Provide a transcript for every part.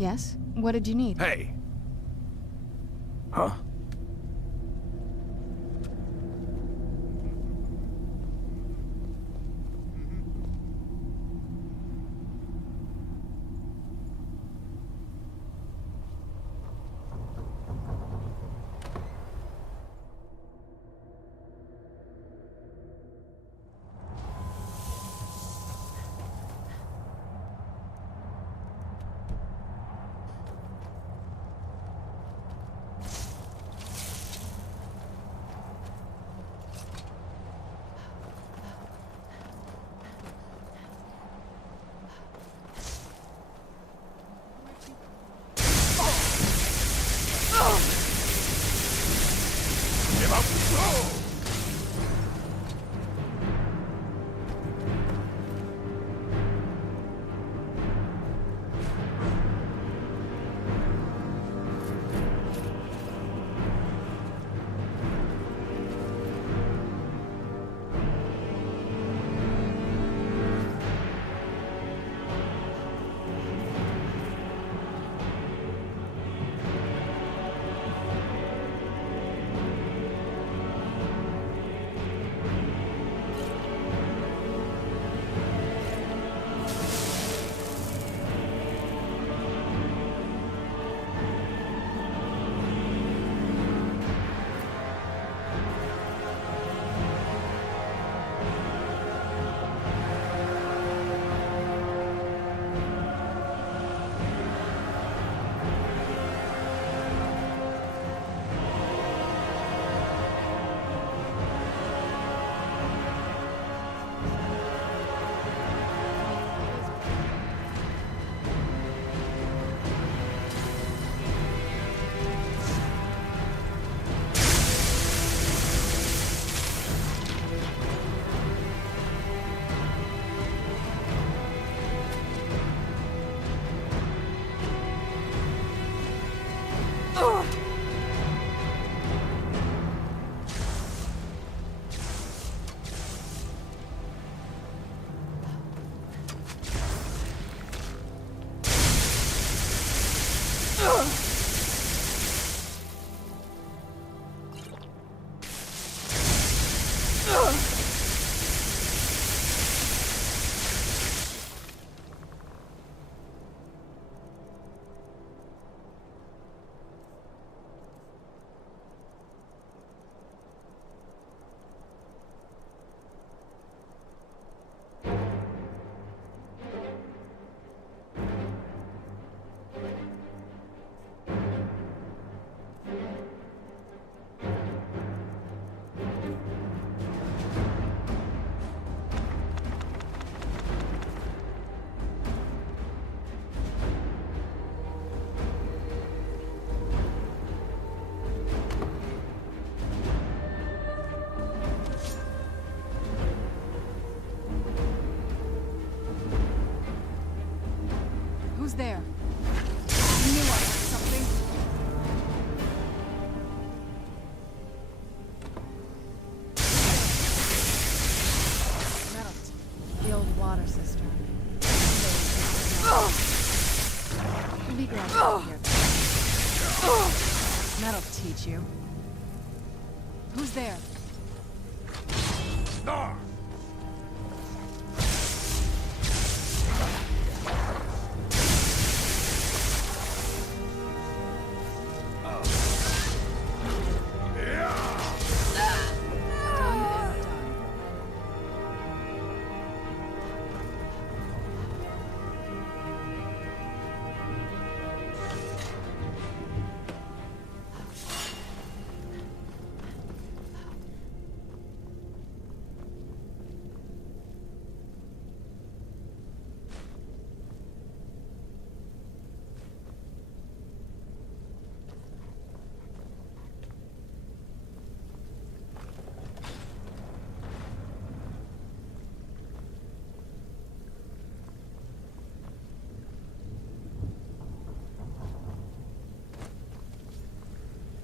Yes? What did you need? Hey! Huh? Give up! Whoa! Who's there? You knew I had something. Metal. The old water cistern. You'll be glad to hear that. That'll teach you. Who's there? Ah!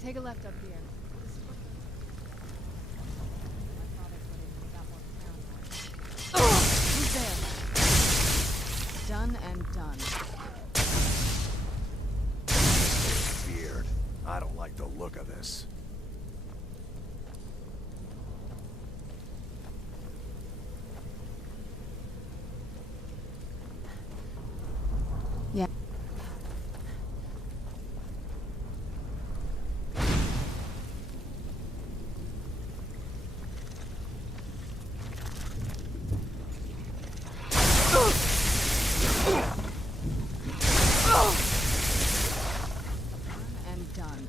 Take a left up here. My father put it, we got more ground. Who's there? Done and done. I don't like the look of this. Yeah. And done.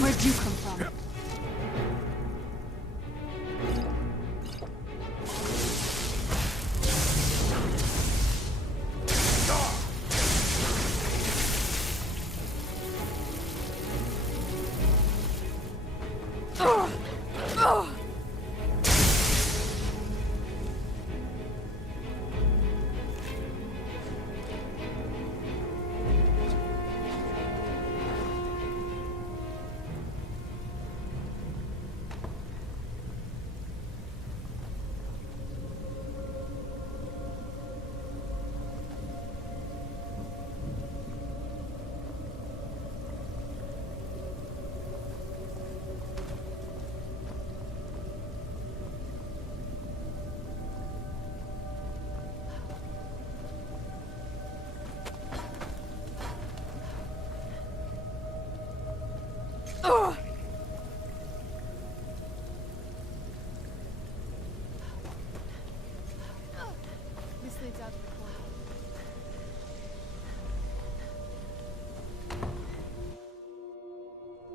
Where'd you come from? This leads out to the courtyard.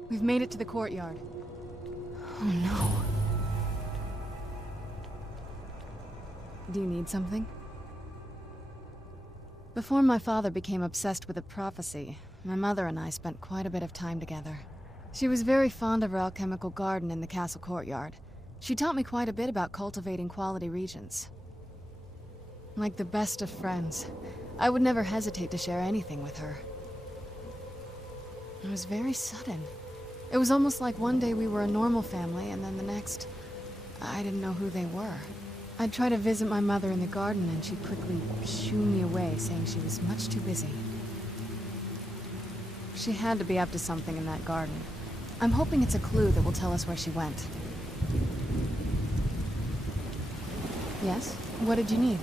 We've made it to the courtyard. Oh no. Do you need something? Before my father became obsessed with a prophecy, my mother and I spent quite a bit of time together. She was very fond of our alchemical garden in the castle courtyard. She taught me quite a bit about cultivating quality regions. Like the best of friends, I would never hesitate to share anything with her. It was very sudden. It was almost like one day we were a normal family, and then the next, I didn't know who they were. I'd try to visit my mother in the garden, and she'd quickly shoo me away, saying she was much too busy. She had to be up to something in that garden. I'm hoping it's a clue that will tell us where she went. Yes? What did you need?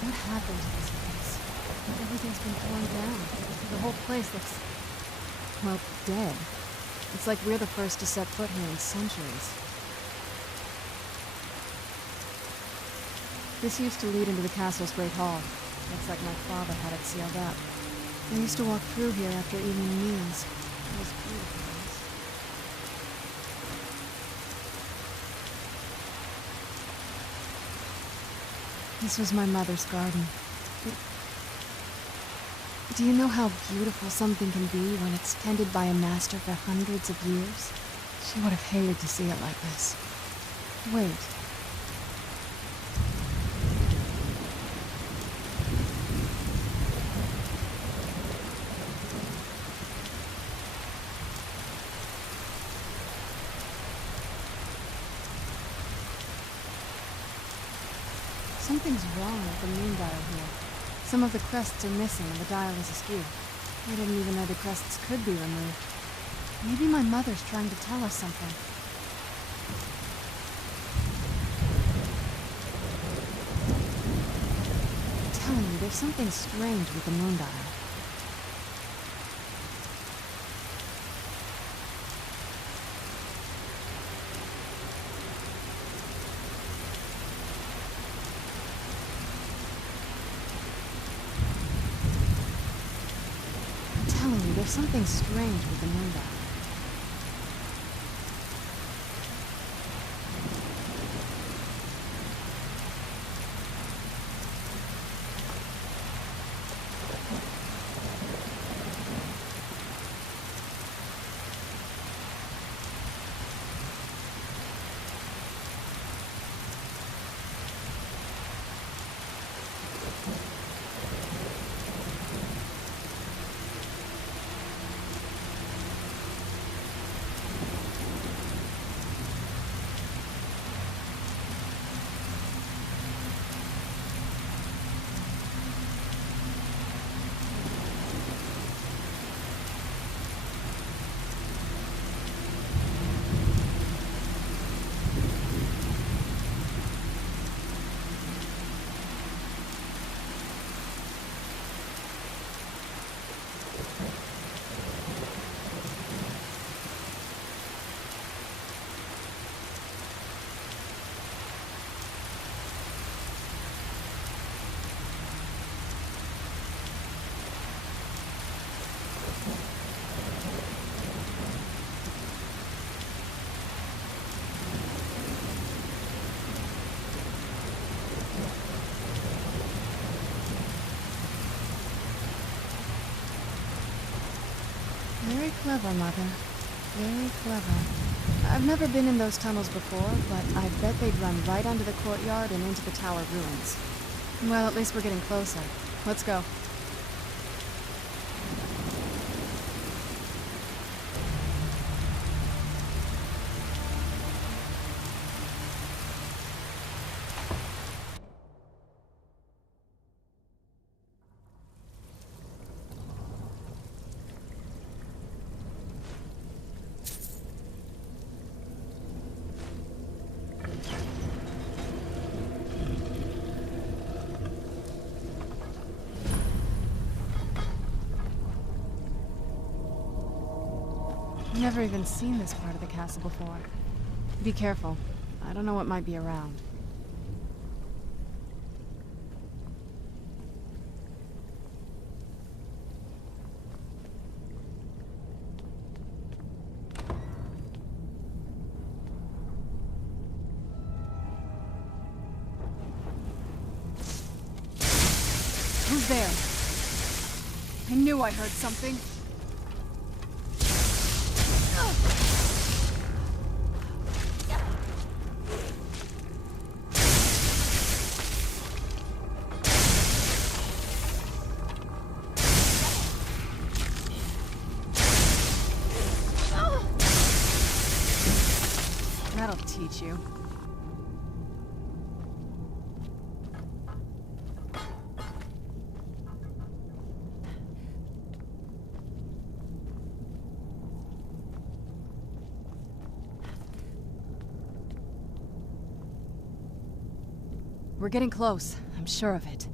What happened to this place? Everything's been torn down. The whole place looks, well, dead. It's like we're the first to set foot here in centuries. This used to lead into the castle's great hall. Looks like my father had it sealed up. I used to walk through here after evening meals. It was beautiful. This was my mother's garden. Do you know how beautiful something can be when it's tended by a master for hundreds of years? She would have hated to see it like this. Wait. Something's wrong with the moon dial here. Some of the crests are missing and the dial is askew. I didn't even know the crests could be removed. Maybe my mother's trying to tell us something. I'm telling you, there's something strange with the moon dial. There's something strange with the moon dial. Very clever, Mother. Very clever. I've never been in those tunnels before, but I bet they'd run right under the courtyard and into the tower ruins. Well, at least we're getting closer. Let's go. Never even seen this part of the castle before. Be careful. I don't know what might be around. Who's there? I knew I heard something. That'll teach you. We're getting close. I'm sure of it.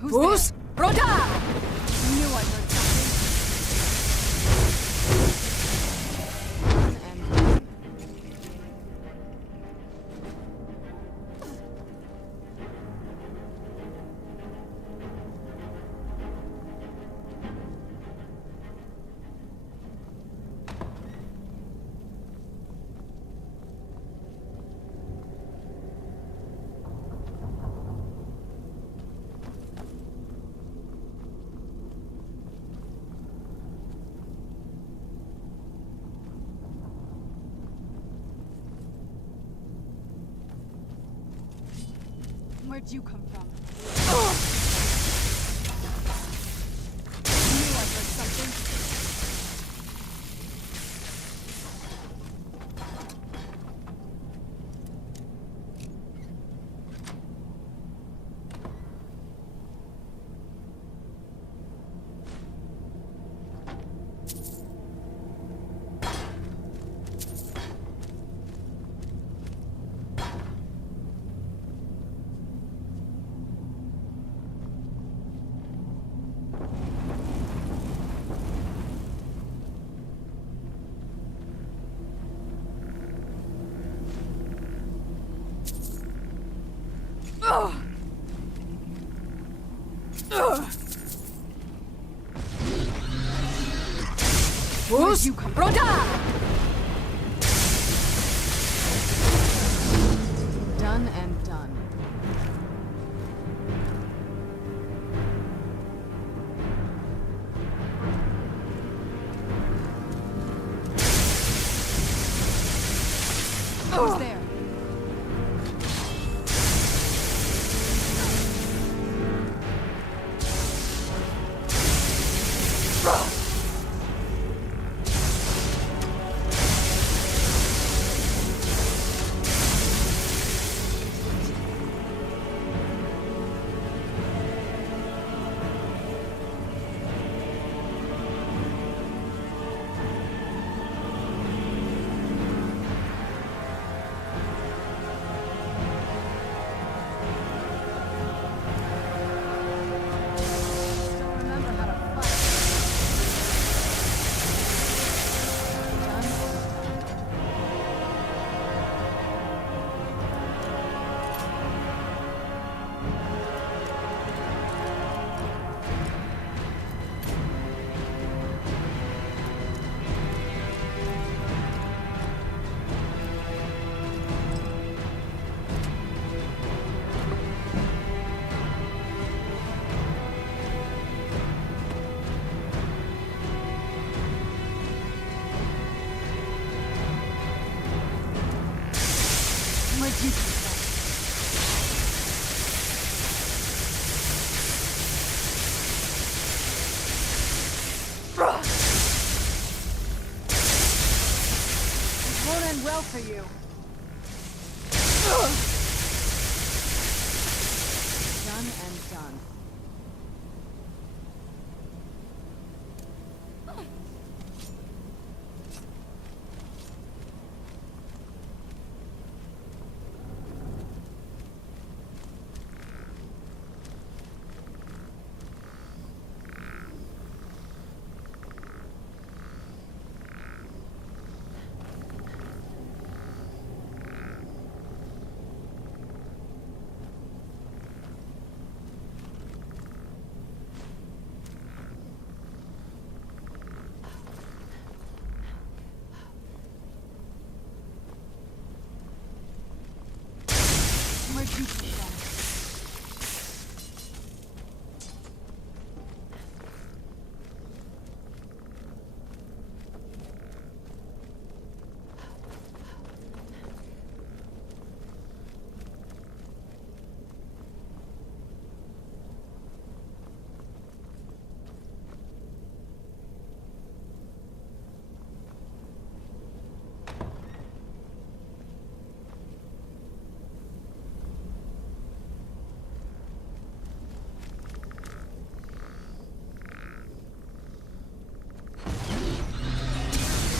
Who's there? Roda! I knew I heard something. Where'd you come from? I knew I heard something. Where'd you come from? Done and done. Who's there? Where'd you come from? It won't end well for you. Done and done. Where'd you come from?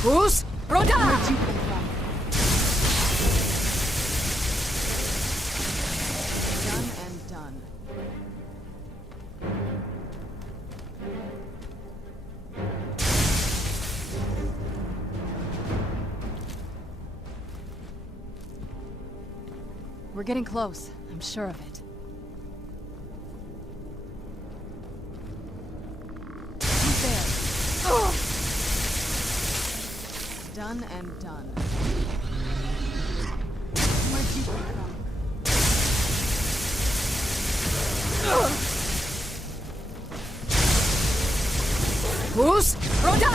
Who's Roda? Where'd you come from? Done and done. We're getting close. I'm sure of it. Who's there? Ugh! Done and done. Where'd you come from? Who's Roda?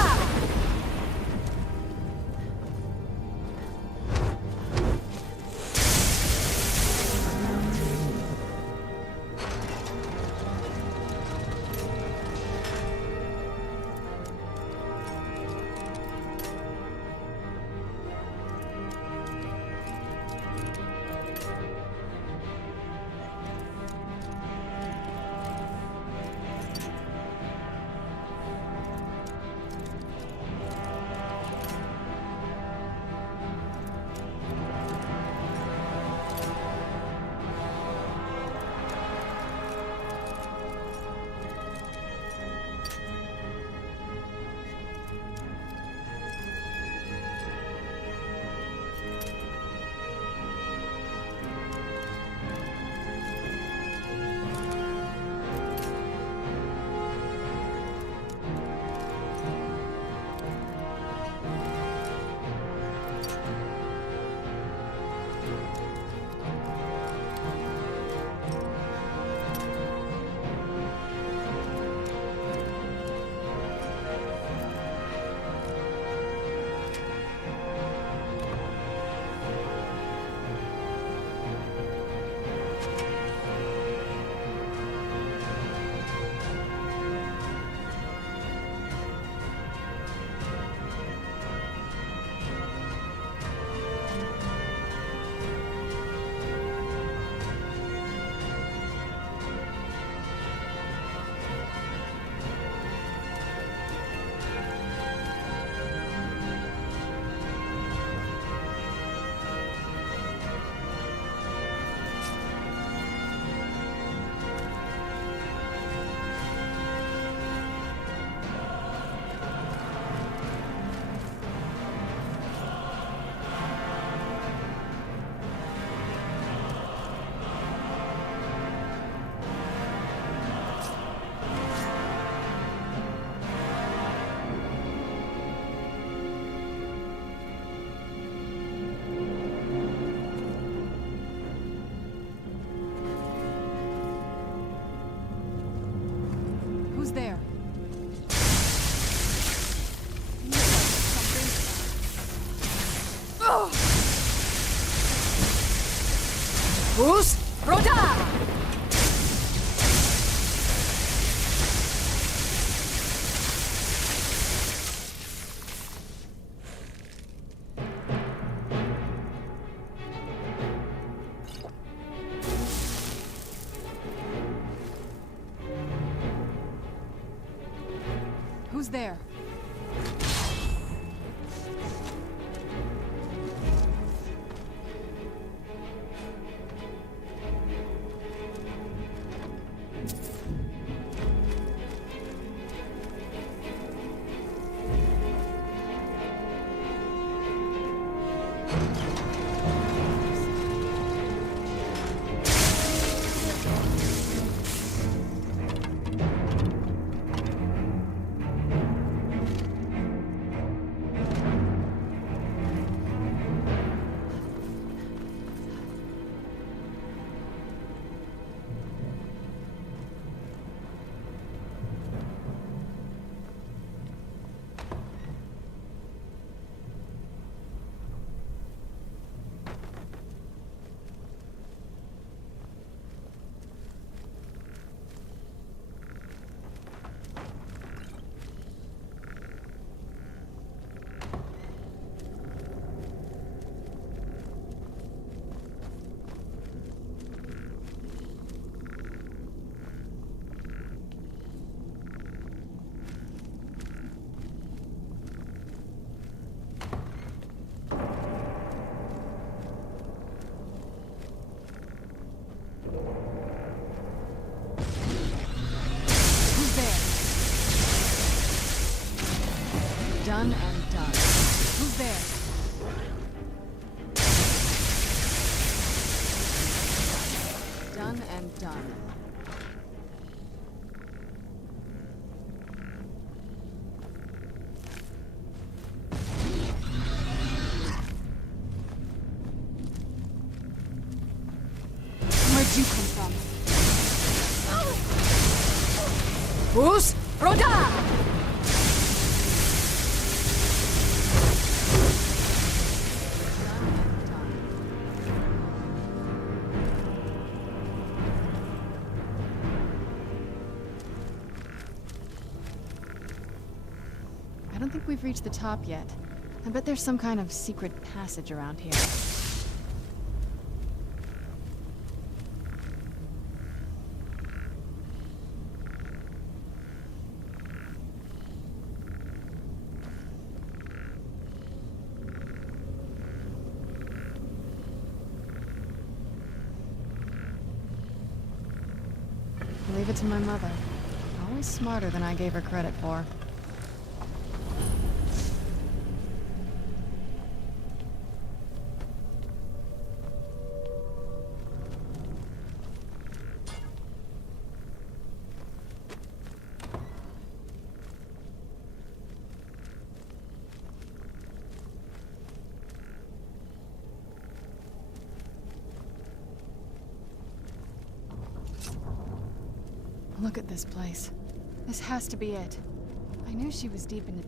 Who's Roda? Who's there? Done and done. Who's there? Done and done. Where'd you come from? Who's Roda? I don't think we've reached the top yet. I bet there's some kind of secret passage around here. Leave it to my mother. Always smarter than I gave her credit for. Look at this place. This has to be it. I knew she was deep into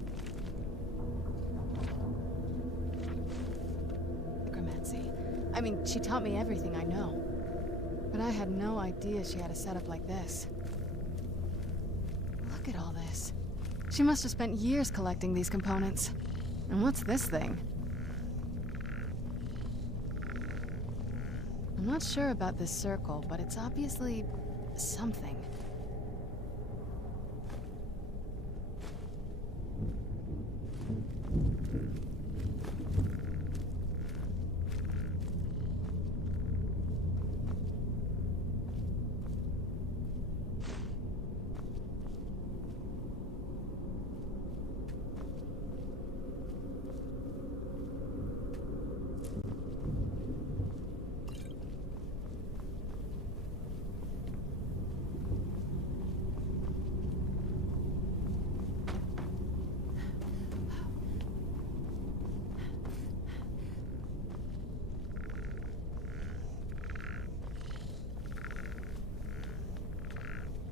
necromancy. I mean, she taught me everything I know. But I had no idea she had a setup like this. Look at all this. She must have spent years collecting these components. And what's this thing? I'm not sure about this circle, but it's obviously something.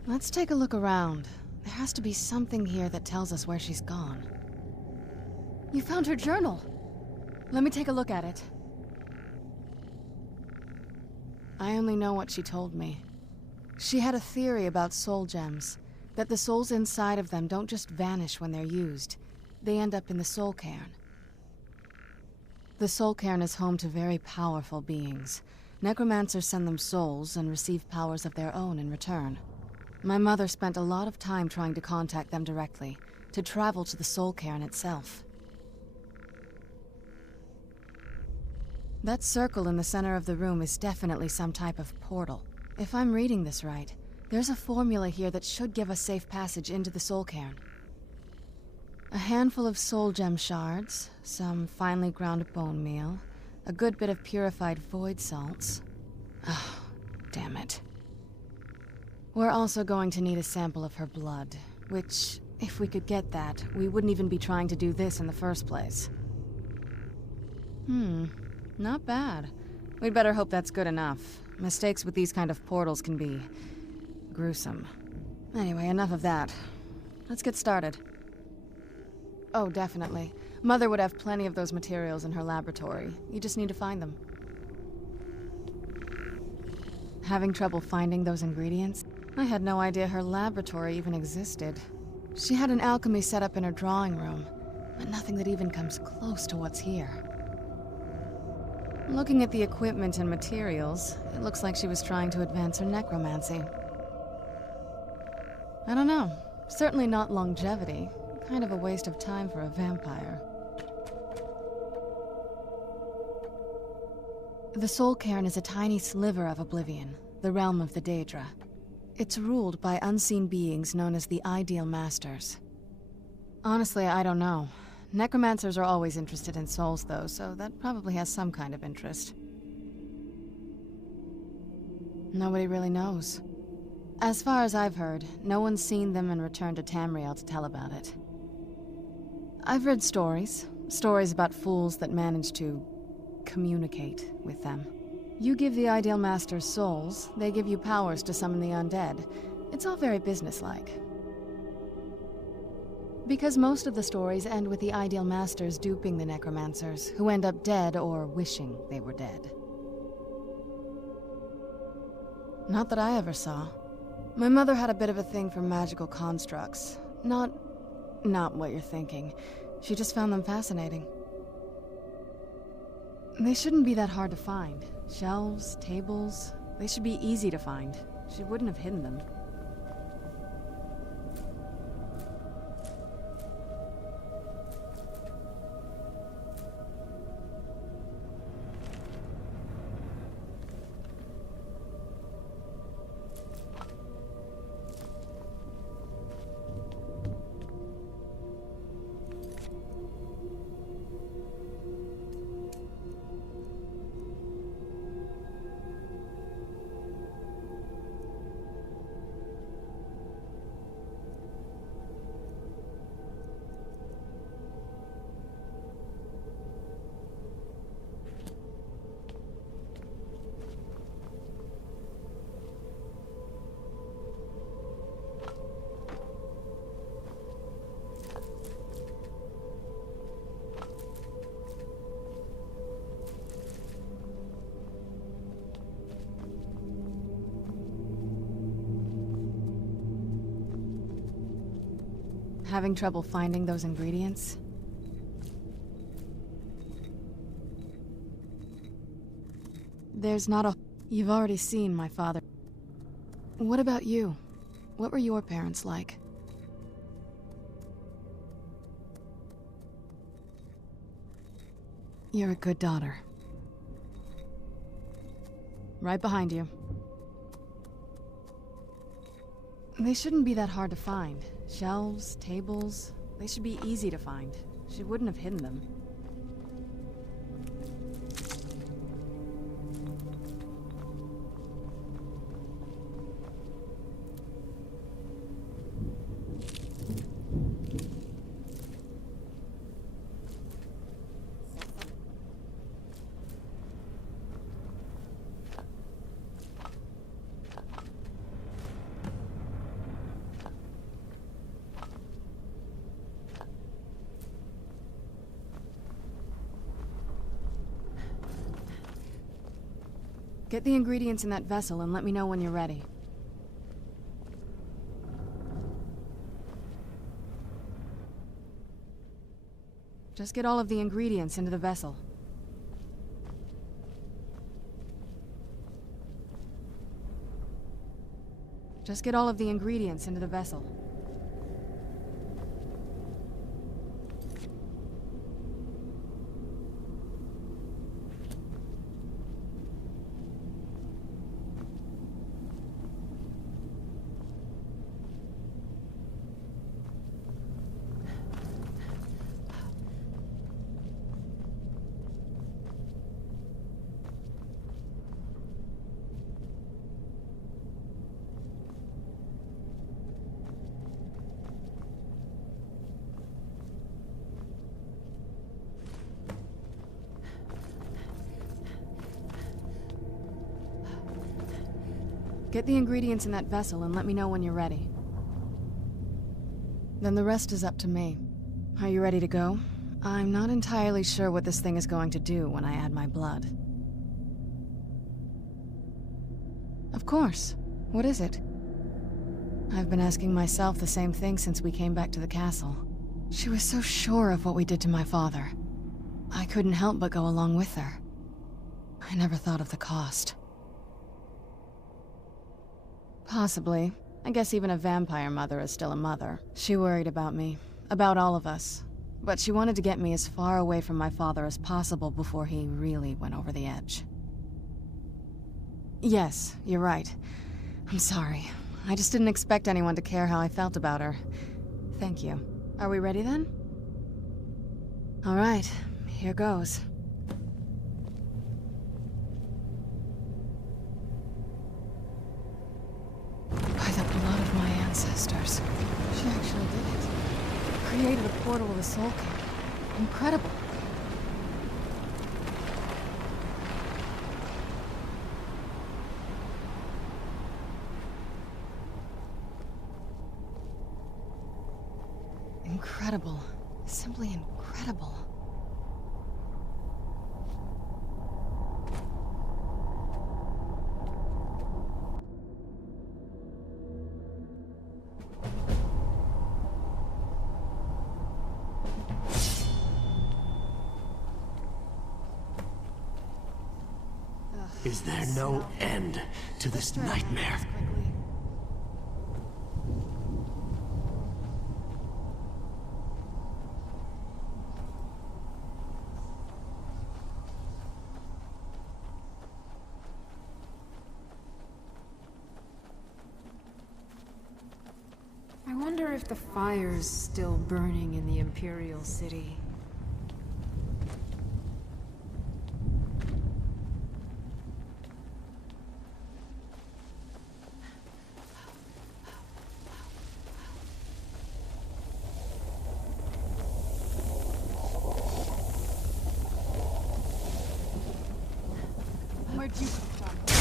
Let's take a look around. There has to be something here that tells us where she's gone. You found her journal. Let me take a look at it. I only know what she told me. She had a theory about soul gems, that the souls inside of them don't just vanish when they're used. They end up in the soul cairn. The soul cairn is home to very powerful beings. Necromancers send them souls and receive powers of their own in return. My mother spent a lot of time trying to contact them directly, to travel to the soul cairn itself. That circle in the center of the room is definitely some type of portal. If I'm reading this right, there's a formula here that should give us safe passage into the soul cairn. A handful of soul gem shards, some finely ground bone meal, a good bit of purified void salts. Oh, damn it. We're also going to need a sample of her blood, which, if we could get that, we wouldn't even be trying to do this in the first place. Not bad. We'd better hope that's good enough. Mistakes with these kind of portals can be gruesome. Anyway, enough of that. Let's get started. Oh, definitely. Mother would have plenty of those materials in her laboratory. You just need to find them. Having trouble finding those ingredients? I had no idea her laboratory even existed. She had an alchemy set up in her drawing room, but nothing that even comes close to what's here. Looking at the equipment and materials, it looks like she was trying to advance her necromancy. I don't know. Certainly not longevity. Kind of a waste of time for a vampire. The Soul Cairn is a tiny sliver of oblivion, the realm of the Daedra. It's ruled by unseen beings known as the Ideal Masters. Honestly, I don't know. Necromancers are always interested in souls, though, so that probably has some kind of interest. Nobody really knows. As far as I've heard, no one's seen them and returned to Tamriel to tell about it. I've read stories about fools that manage to communicate with them. You give the Ideal Masters souls, they give you powers to summon the undead. It's all very businesslike. Because most of the stories end with the Ideal Masters duping the necromancers, who end up dead or wishing they were dead. Not that I ever saw. My mother had a bit of a thing for magical constructs. Not what you're thinking. She just found them fascinating. They shouldn't be that hard to find. Shelves, tables, they should be easy to find. She wouldn't have hidden them. Having trouble finding those ingredients? There's not a... You've already seen my father. What about you? What were your parents like? You're a good daughter. Right behind you. They shouldn't be that hard to find. Shelves, tables, they should be easy to find. She wouldn't have hidden them. Get the ingredients in that vessel and let me know when you're ready. Just get all of the ingredients into the vessel. Just get all of the ingredients into the vessel. Get the ingredients in that vessel and let me know when you're ready. Then the rest is up to me. Are you ready to go? I'm not entirely sure what this thing is going to do when I add my blood. Of course. What is it? I've been asking myself the same thing since we came back to the castle. She was so sure of what we did to my father. I couldn't help but go along with her. I never thought of the cost. Possibly. I guess even a vampire mother is still a mother. She worried about me. About all of us. But she wanted to get me as far away from my father as possible before he really went over the edge. Yes, you're right. I'm sorry. I just didn't expect anyone to care how I felt about her. Thank you. Are we ready then? All right, here goes. By the blood of my ancestors. She actually did it. Created a portal to the Soul King. Incredible. Incredible. Simply incredible. Is there no end to this nightmare? I wonder if the fire's still burning in the Imperial City. Where'd you come from?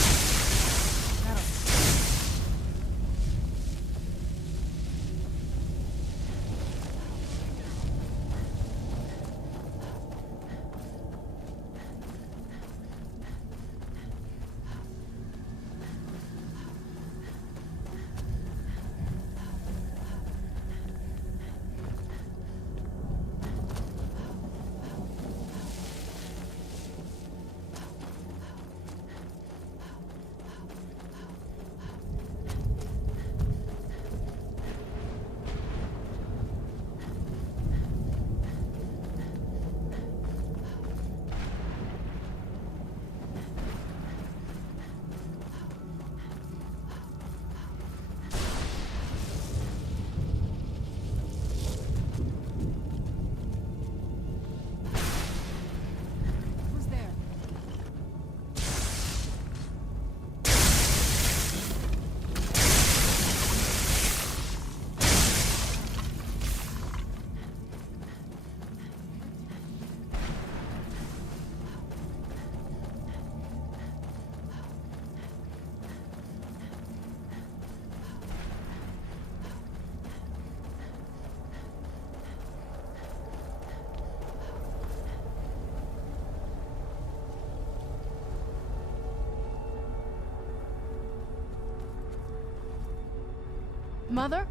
Mother?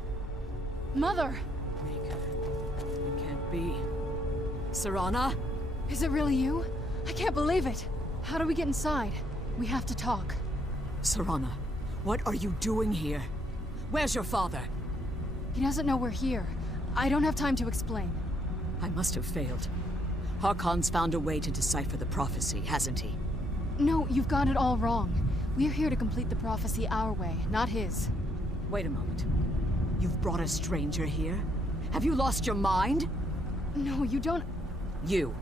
Mother! Maker. It can't be. Serana? Is it really you? I can't believe it! How do we get inside? We have to talk. Serana, what are you doing here? Where's your father? He doesn't know we're here. I don't have time to explain. I must have failed. Harkon's found a way to decipher the prophecy, hasn't he? No, you've got it all wrong. We're here to complete the prophecy our way, not his. Wait a moment. You've brought a stranger here? Have you lost your mind? No, you don't... You,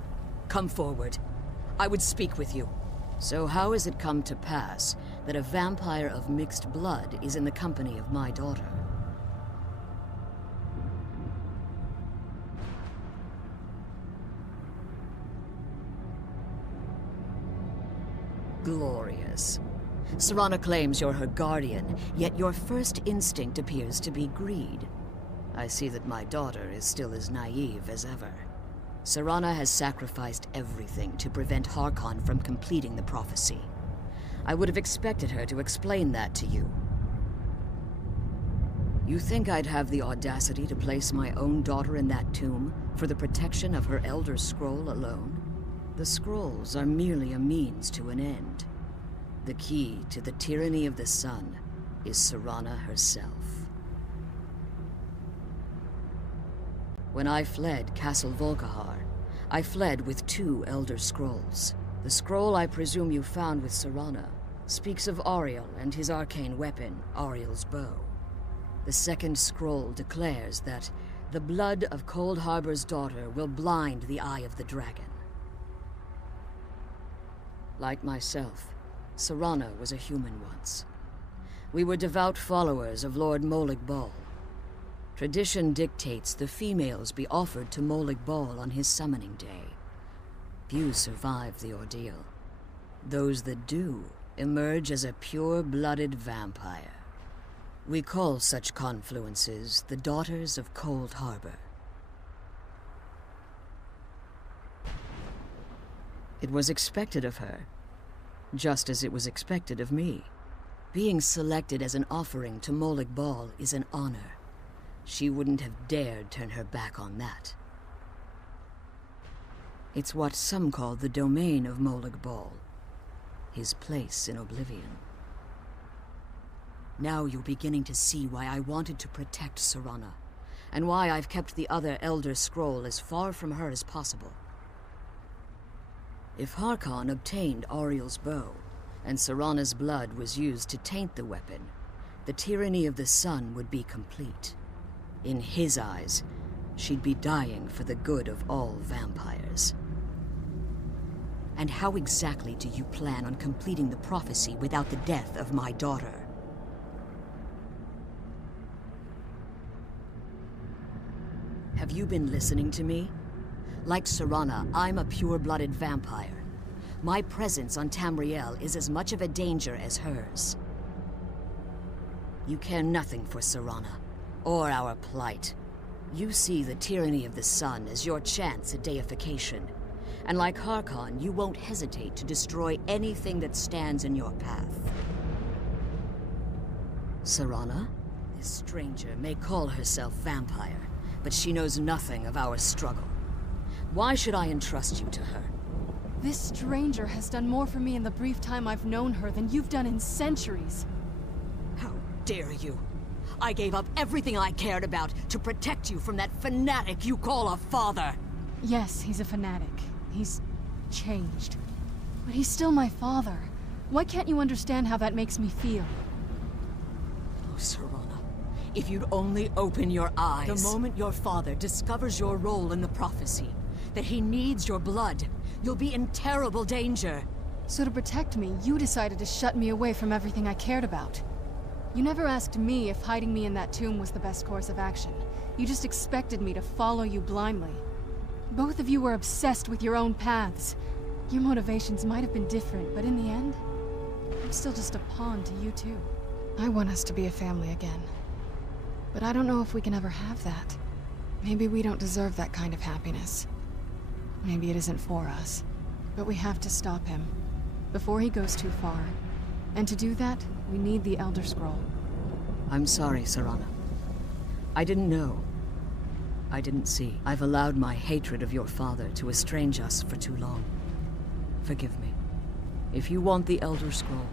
come forward. I would speak with you. So how has it come to pass that a vampire of mixed blood is in the company of my daughter? Glorious. Serana claims you're her guardian, yet your first instinct appears to be greed. I see that my daughter is still as naive as ever. Serana has sacrificed everything to prevent Harkon from completing the prophecy. I would have expected her to explain that to you. You think I'd have the audacity to place my own daughter in that tomb for the protection of her Elder Scroll alone? The scrolls are merely a means to an end. The key to the tyranny of the sun is Serana herself. When I fled Castle Volkihar, I fled with 2 Elder Scrolls. The scroll I presume you found with Serana speaks of Auriel and his arcane weapon, Auriel's bow. The second scroll declares that the blood of Cold Harbor's daughter will blind the eye of the dragon. Like myself, Serana was a human once. We were devout followers of Lord Molig Bal. Tradition dictates the females be offered to Molig Bal on his summoning day. Few survive the ordeal. Those that do emerge as a pure-blooded vampire. We call such confluences the Daughters of Cold Harbor. It was expected of her, just as it was expected of me. Being selected as an offering to Molig Bal is an honor. She wouldn't have dared turn her back on that. It's what some call the domain of Molig Bal, his place in oblivion. Now you're beginning to see why I wanted to protect Serana, and why I've kept the other Elder Scroll as far from her as possible. If Harkon obtained Auriel's bow, and Serana's blood was used to taint the weapon, the tyranny of the sun would be complete. In his eyes, she'd be dying for the good of all vampires. And how exactly do you plan on completing the prophecy without the death of my daughter? Have you been listening to me? Like Serana, I'm a pure-blooded vampire. My presence on Tamriel is as much of a danger as hers. You care nothing for Serana, or our plight. You see the tyranny of the sun as your chance at deification. And like Harkon, you won't hesitate to destroy anything that stands in your path. Serana? This stranger may call herself vampire, but she knows nothing of our struggle. Why should I entrust you to her? This stranger has done more for me in the brief time I've known her than you've done in centuries. How dare you? I gave up everything I cared about to protect you from that fanatic you call a father! Yes, he's a fanatic. He's changed. But he's still my father. Why can't you understand how that makes me feel? Oh, Serana, if you'd only open your eyes. The moment your father discovers your role in the prophecy, that he needs your blood, you'll be in terrible danger. So to protect me, you decided to shut me away from everything I cared about. You never asked me if hiding me in that tomb was the best course of action. You just expected me to follow you blindly. Both of you were obsessed with your own paths. Your motivations might have been different, but in the end, I'm still just a pawn to you too. I want us to be a family again. But I don't know if we can ever have that. Maybe we don't deserve that kind of happiness. Maybe it isn't for us. But we have to stop him, before he goes too far. And to do that, we need the Elder Scroll. I'm sorry, Serana. I didn't know. I didn't see. I've allowed my hatred of your father to estrange us for too long. Forgive me. If you want the Elder Scroll,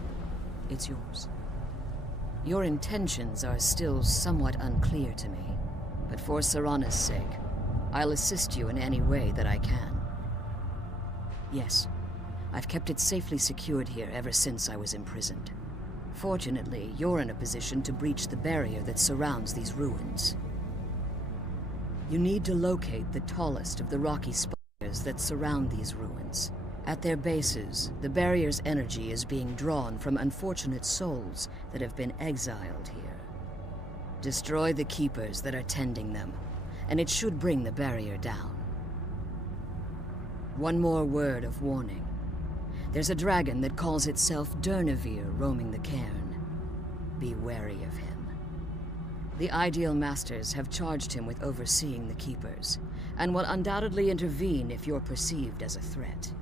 it's yours. Your intentions are still somewhat unclear to me, but for Serana's sake, I'll assist you in any way that I can. Yes, I've kept it safely secured here ever since I was imprisoned. Fortunately, you're in a position to breach the barrier that surrounds these ruins. You need to locate the tallest of the rocky spires that surround these ruins. At their bases, the barrier's energy is being drawn from unfortunate souls that have been exiled here. Destroy the keepers that are tending them, and it should bring the barrier down. One more word of warning. There's a dragon that calls itself Durnevere roaming the cairn. Be wary of him. The Ideal Masters have charged him with overseeing the keepers, and will undoubtedly intervene if you're perceived as a threat.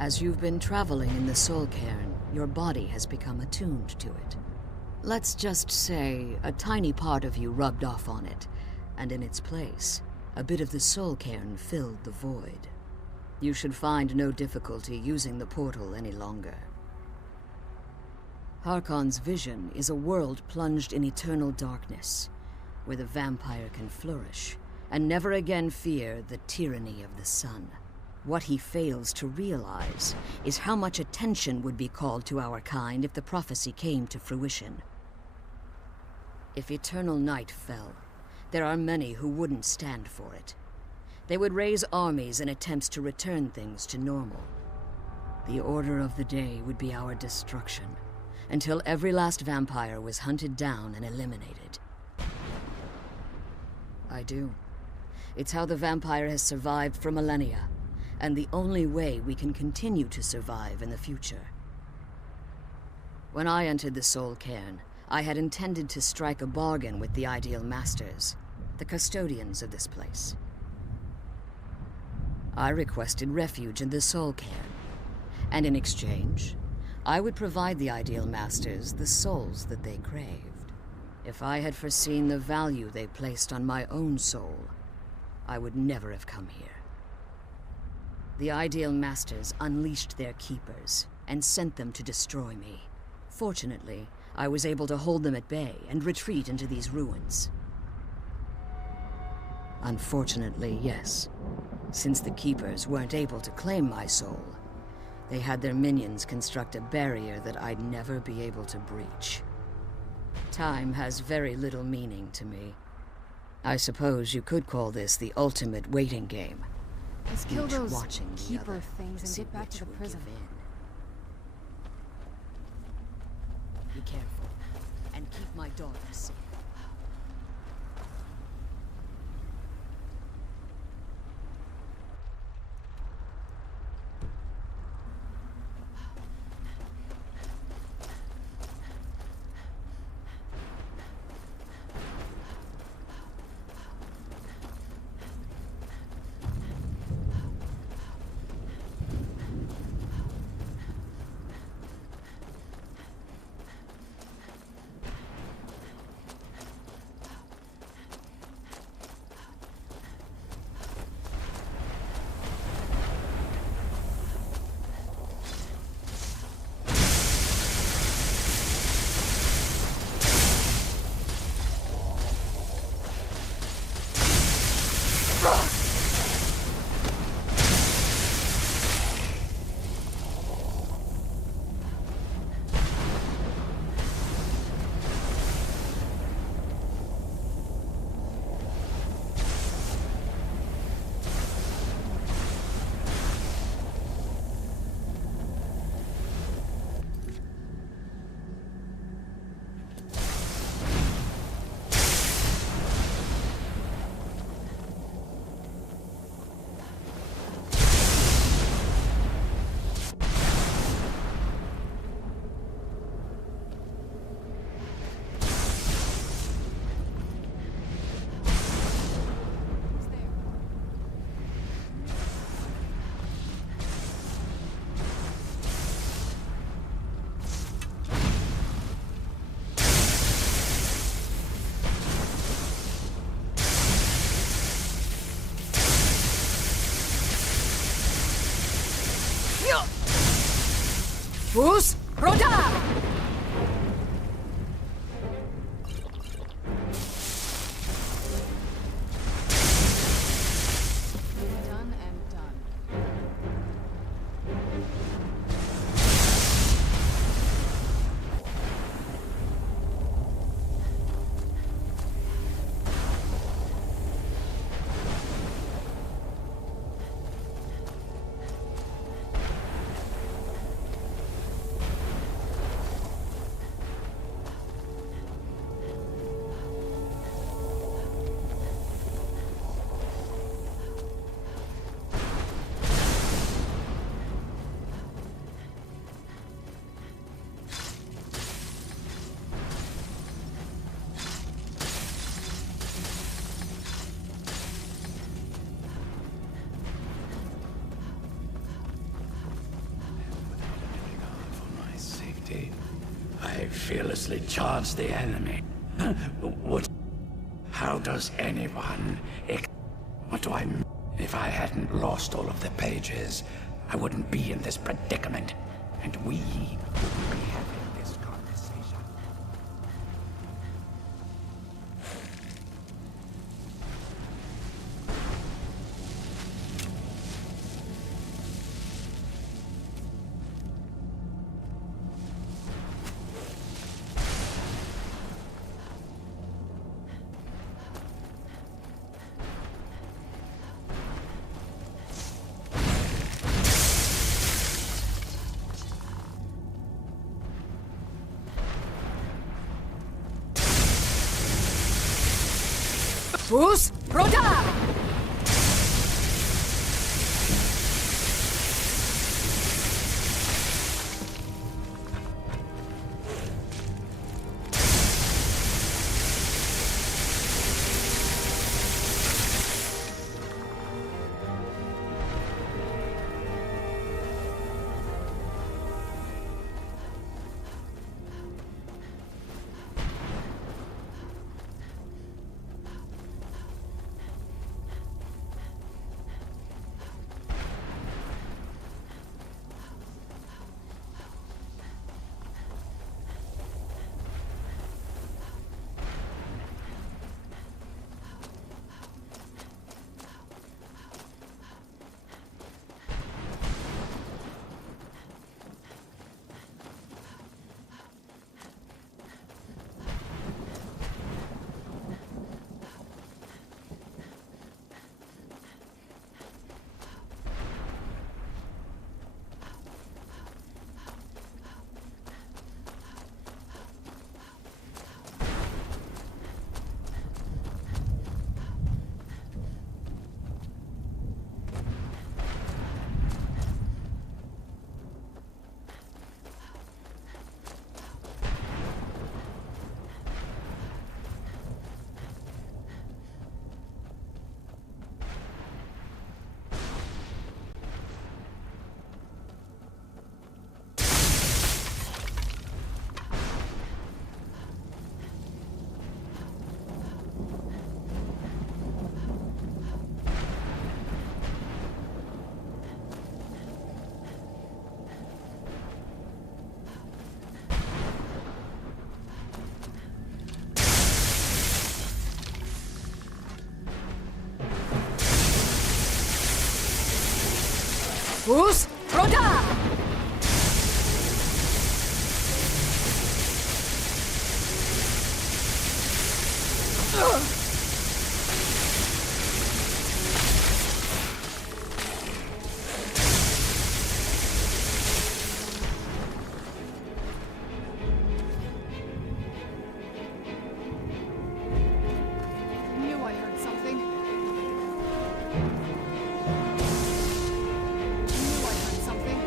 As you've been traveling in the Soul Cairn, your body has become attuned to it. Let's just say a tiny part of you rubbed off on it, and in its place, a bit of the Soul Cairn filled the void. You should find no difficulty using the portal any longer. Harkon's vision is a world plunged in eternal darkness, where the vampire can flourish, and never again fear the tyranny of the sun. What he fails to realize is how much attention would be called to our kind if the prophecy came to fruition. If eternal night fell, there are many who wouldn't stand for it. They would raise armies in attempts to return things to normal. The order of the day would be our destruction, until every last vampire was hunted down and eliminated. I do. It's how the vampire has survived for millennia, and the only way we can continue to survive in the future. When I entered the Soul Cairn, I had intended to strike a bargain with the Ideal Masters, the custodians of this place. I requested refuge in the Soul Cairn, and in exchange, I would provide the Ideal Masters the souls that they craved. If I had foreseen the value they placed on my own soul, I would never have come here. The Ideal Masters unleashed their keepers and sent them to destroy me. Fortunately, I was able to hold them at bay and retreat into these ruins. Unfortunately, yes. Since the keepers weren't able to claim my soul, they had their minions construct a barrier that I'd never be able to breach. Time has very little meaning to me. I suppose you could call this the ultimate waiting game. Let's kill Each those watching the keeper other things and see get back to the which will prison. give in. Be careful, and keep my daughter safe. fearlessly charge the enemy. What? How does anyone... What do I... If I hadn't lost all of the pages, I wouldn't be in this predicament. And we wouldn't be having this conversation. Fus Roda! Fus Roda! Knew I heard something. Knew I heard something.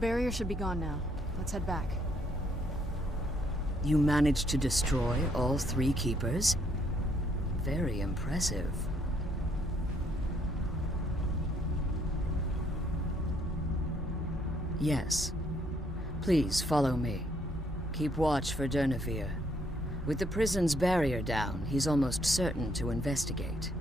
barrier should be gone now. Let's head back. You managed to destroy all 3 keepers? Very impressive. Yes. Please follow me. Keep watch for Durnevere. With the prison's barrier down, he's almost certain to investigate.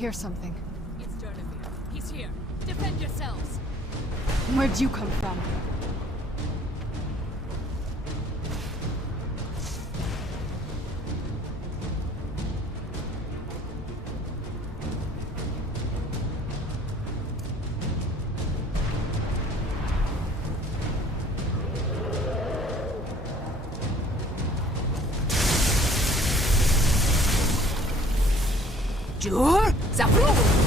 hear something. It's Durnavir. He's here. Defend yourselves! Where'd you come from? Jur? Zabru!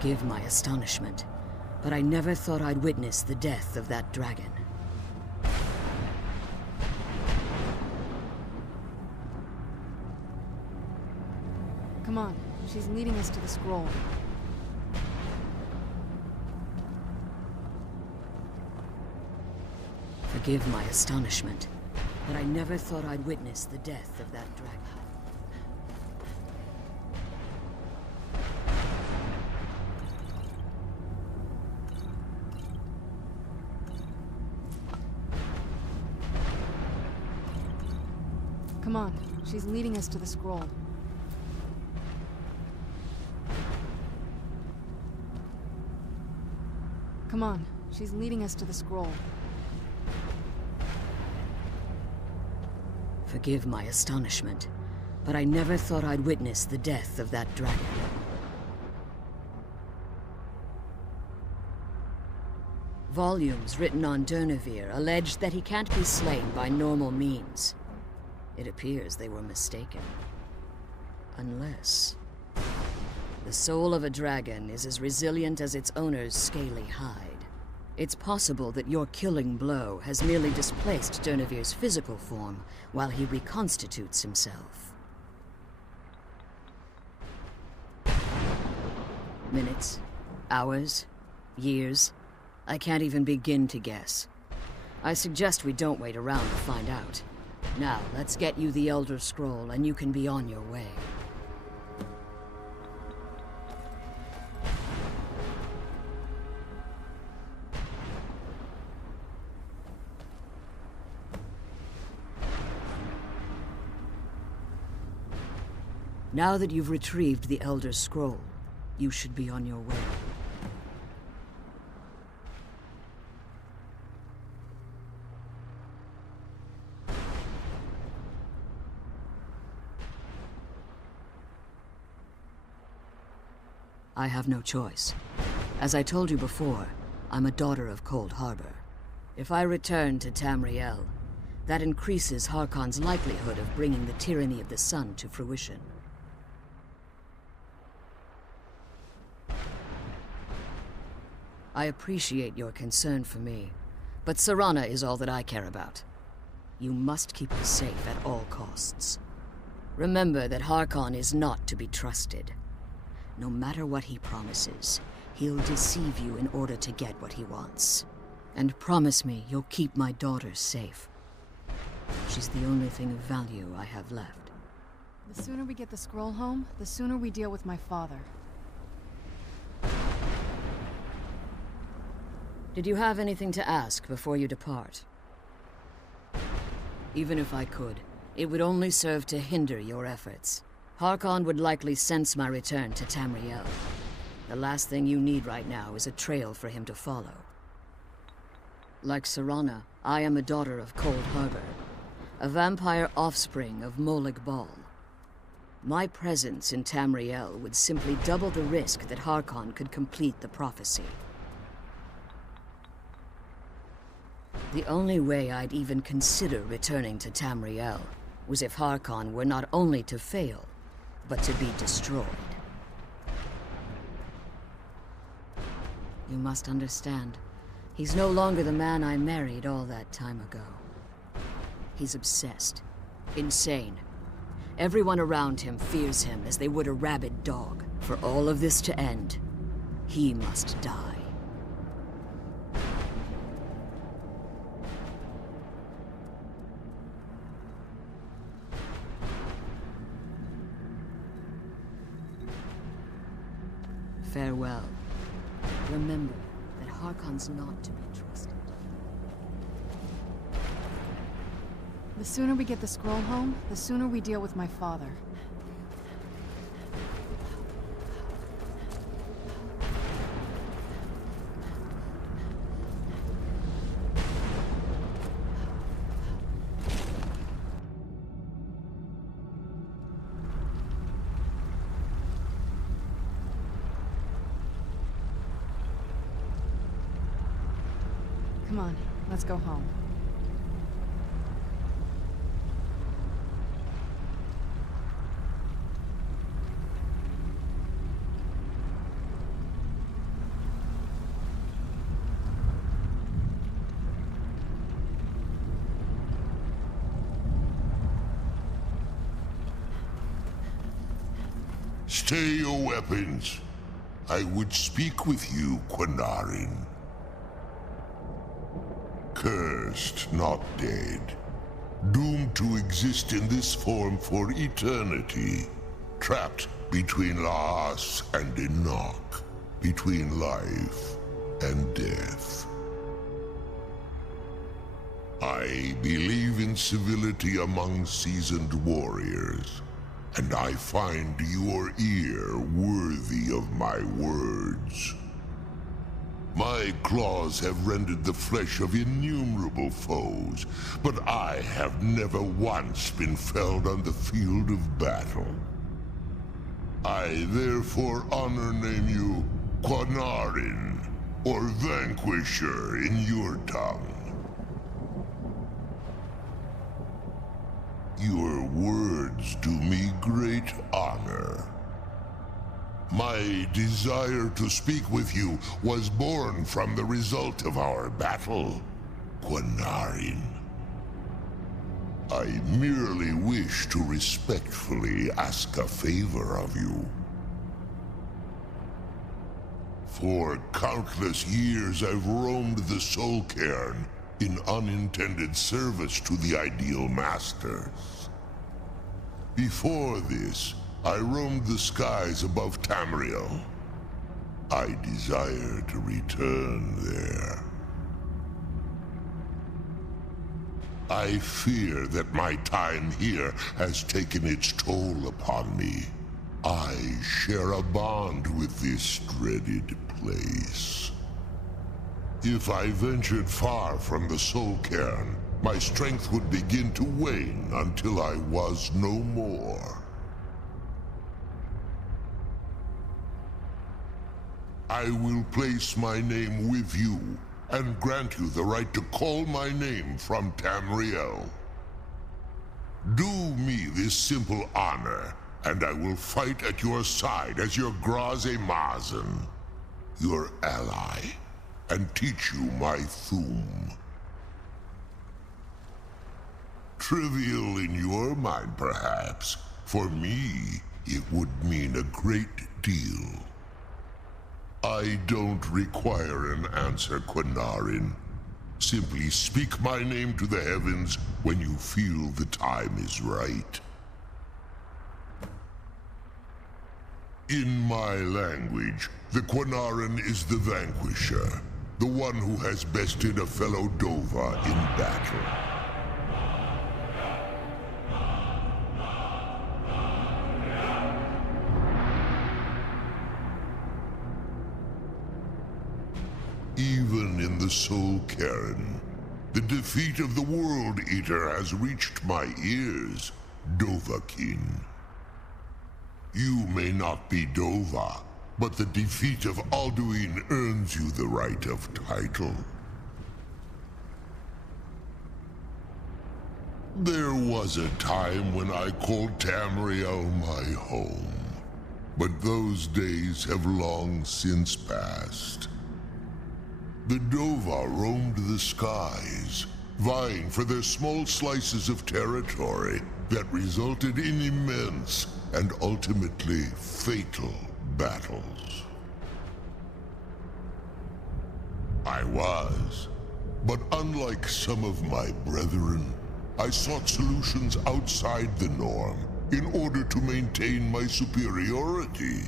Forgive my astonishment, but I never thought I'd witness the death of that dragon. Come on, she's leading us to the scroll. Forgive my astonishment, but I never thought I'd witness the death of that dragon. Come on, she's leading us to the scroll. Come on, she's leading us to the scroll. Forgive my astonishment, but I never thought I'd witness the death of that dragon. Volumes written on Durnavir allege that he can't be slain by normal means. It appears they were mistaken. Unless... the soul of a dragon is as resilient as its owner's scaly hide. It's possible that your killing blow has merely displaced Durnavir's physical form while he reconstitutes himself. Minutes, hours, years. I can't even begin to guess. I suggest we don't wait around to find out. Now, let's get you the Elder Scroll and you can be on your way. Now that you've retrieved the Elder Scroll, you should be on your way. I have no choice. As I told you before, I'm a daughter of Cold Harbor. If I return to Tamriel, that increases Harkon's likelihood of bringing the tyranny of the sun to fruition. I appreciate your concern for me, but Serana is all that I care about. You must keep her safe at all costs. Remember that Harkon is not to be trusted. No matter what he promises, he'll deceive you in order to get what he wants. And promise me you'll keep my daughter safe. She's the only thing of value I have left. The sooner we get the scroll home, the sooner we deal with my father. Did you have anything to ask before you depart? Even if I could, it would only serve to hinder your efforts. Harkon would likely sense my return to Tamriel. The last thing you need right now is a trail for him to follow. Like Serana, I am a daughter of Cold Harbor, a vampire offspring of Molag Bal. My presence in Tamriel would simply double the risk that Harkon could complete the prophecy. The only way I'd even consider returning to Tamriel was if Harkon were not only to fail, but to be destroyed. You must understand, he's no longer the man I married all that time ago. He's obsessed. Insane. Everyone around him fears him as they would a rabid dog. For all of this to end, he must die. Farewell. Remember that Harkon's not to be trusted. The sooner we get the scroll home, the sooner we deal with my father. Come on, let's go home. Stay your weapons. I would speak with you, Quinarin. Cursed, not dead. Doomed to exist in this form for eternity. Trapped between Laas and Enoch. Between life and death. I believe in civility among seasoned warriors. And I find your ear worthy of my words. My claws have rendered the flesh of innumerable foes, but I have never once been felled on the field of battle. I therefore honor name you Quinarin, or Vanquisher in your tongue. Your words do me great honor. My desire to speak with you was born from the result of our battle, Quinarin. I merely wish to respectfully ask a favor of you. For countless years I've roamed the Soul Cairn in unintended service to the Ideal Masters. Before this, I roamed the skies above Tamriel. I desire to return there. I fear that my time here has taken its toll upon me. I share a bond with this dreaded place. If I ventured far from the Soul Cairn, my strength would begin to wane until I was no more. I will place my name with you, and grant you the right to call my name from Tamriel. Do me this simple honor, and I will fight at your side as your Graze Mazen, your ally, and teach you my Thum. Trivial in your mind, perhaps. For me, it would mean a great deal. I don't require an answer, Quinarin. Simply speak my name to the heavens when you feel the time is right. In my language, the Quinarin is the Vanquisher, the one who has bested a fellow Dova in battle. Even in the Soul Cairn, the defeat of the World Eater has reached my ears, Dovahkiin. You may not be Dova, but the defeat of Alduin earns you the right of title. There was a time when I called Tamriel my home, but those days have long since passed. The Dova roamed the skies, vying for their small slices of territory that resulted in immense and ultimately fatal battles. I was, but unlike some of my brethren, I sought solutions outside the norm in order to maintain my superiority.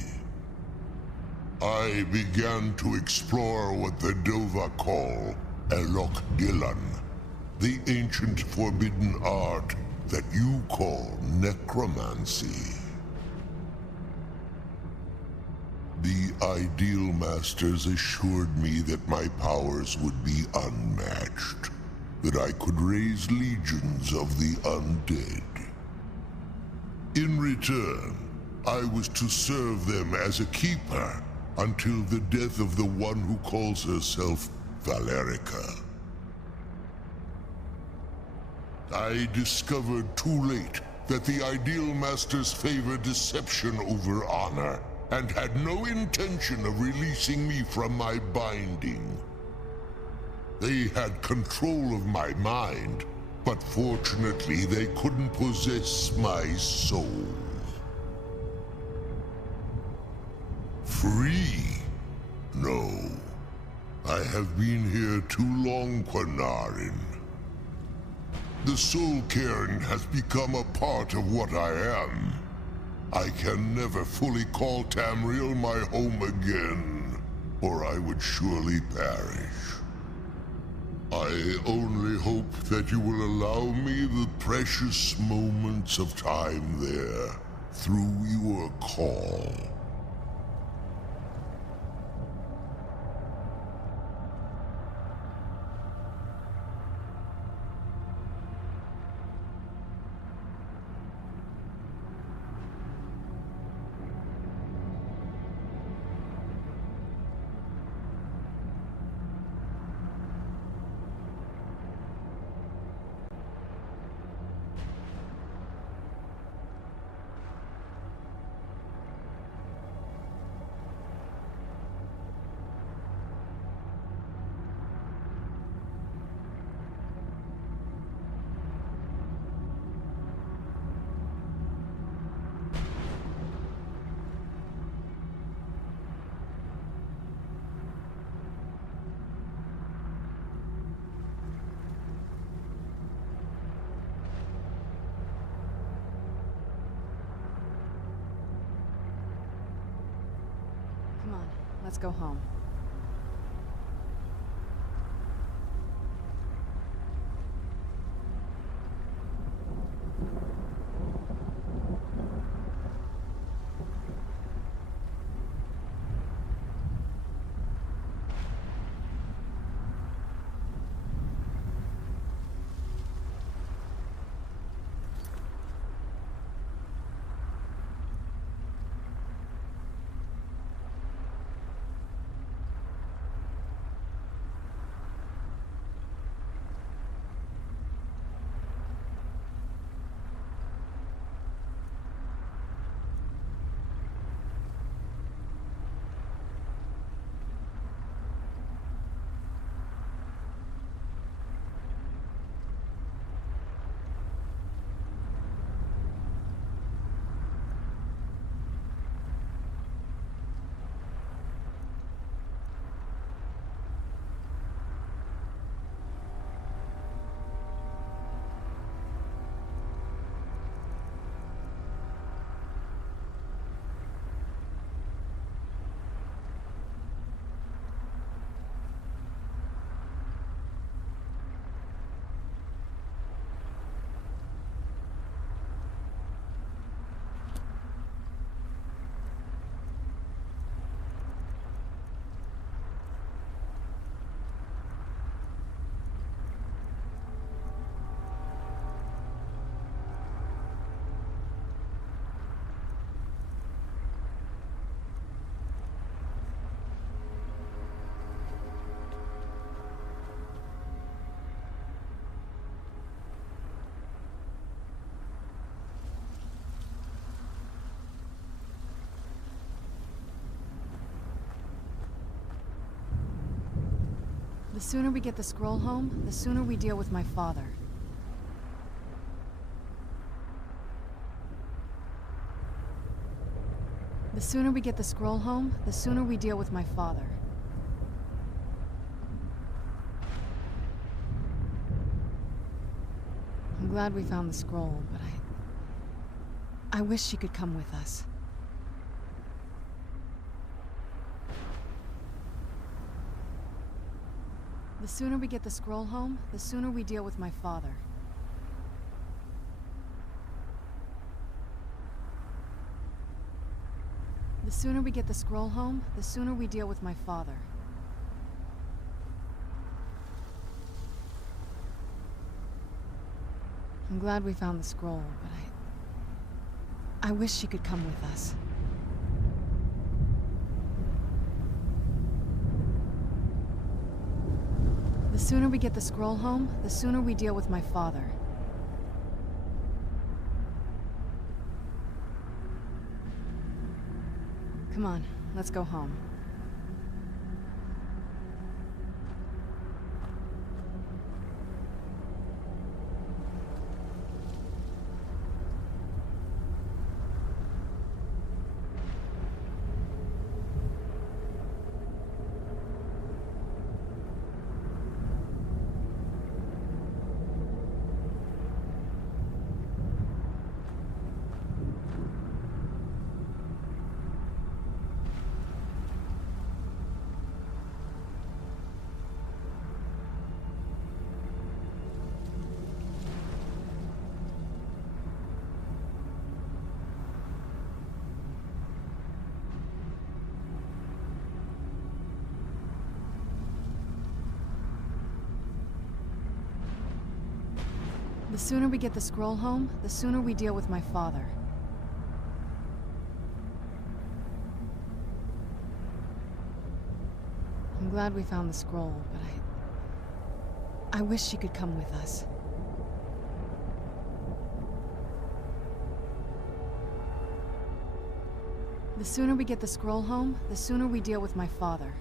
I began to explore what the Dova call Elok Dylan, the ancient forbidden art that you call necromancy. The Ideal Masters assured me that my powers would be unmatched, that I could raise legions of the undead. In return, I was to serve them as a keeper until the death of the one who calls herself Valerica. I discovered too late that the Ideal Masters favor deception over honor, and had no intention of releasing me from my binding. They had control of my mind, but fortunately they couldn't possess my soul. Free? No. I have been here too long, Quanarin. The Soul Cairn has become a part of what I am. I can never fully call Tamriel my home again, or I would surely perish. I only hope that you will allow me the precious moments of time there, through your call. Come on, let's go home. The sooner we get the scroll home, the sooner we deal with my father. The sooner we get the scroll home, the sooner we deal with my father. I'm glad we found the scroll, but I wish she could come with us. The sooner we get the scroll home, the sooner we deal with my father. The sooner we get the scroll home, the sooner we deal with my father. I'm glad we found the scroll, but I wish she could come with us. The sooner we get the scroll home, the sooner we deal with my father. Come on, let's go home. The sooner we get the scroll home, the sooner we deal with my father. I'm glad we found the scroll, but I wish she could come with us. The sooner we get the scroll home, the sooner we deal with my father.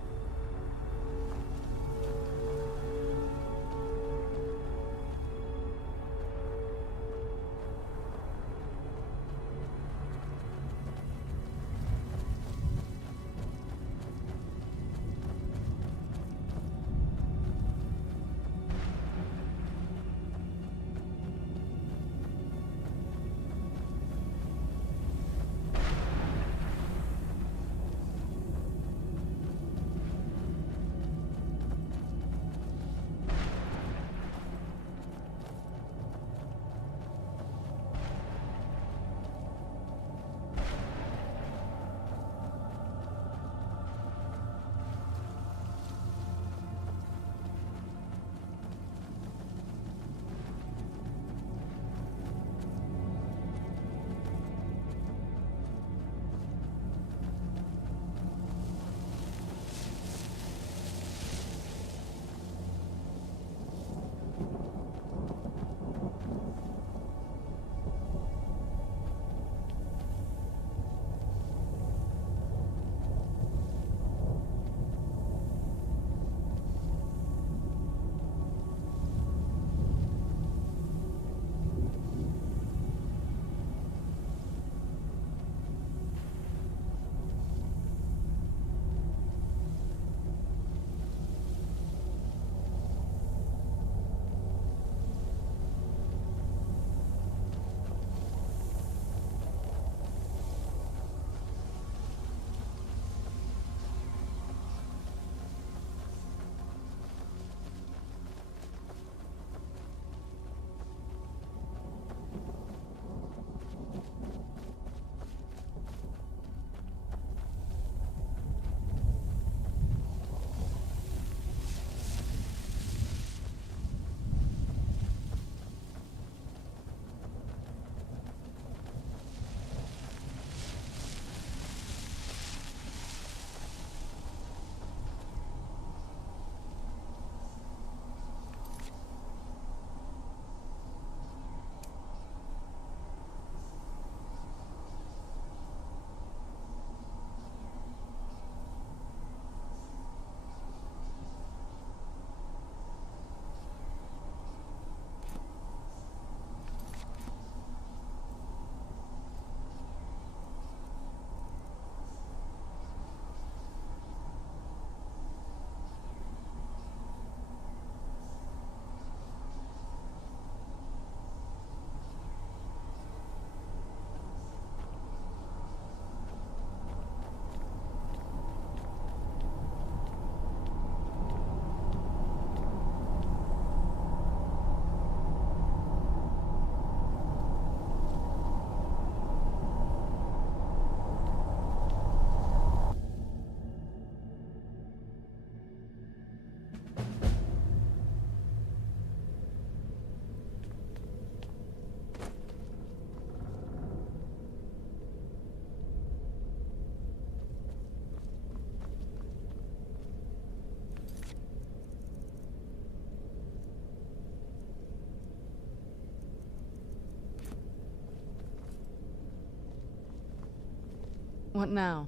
What now?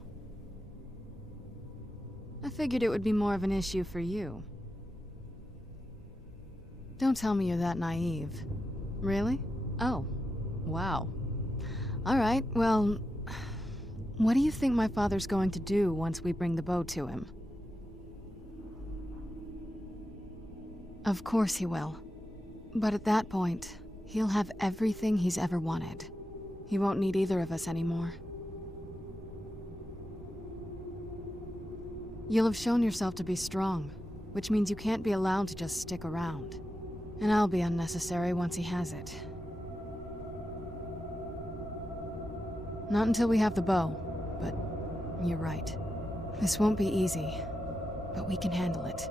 I figured it would be more of an issue for you. Don't tell me you're that naive. Really? Oh, wow. Alright, well, what do you think my father's going to do once we bring the bow to him? Of course he will. But at that point, he'll have everything he's ever wanted. He won't need either of us anymore. You'll have shown yourself to be strong, which means you can't be allowed to just stick around. And I'll be unnecessary once he has it. Not until we have the bow, but you're right. This won't be easy, but we can handle it.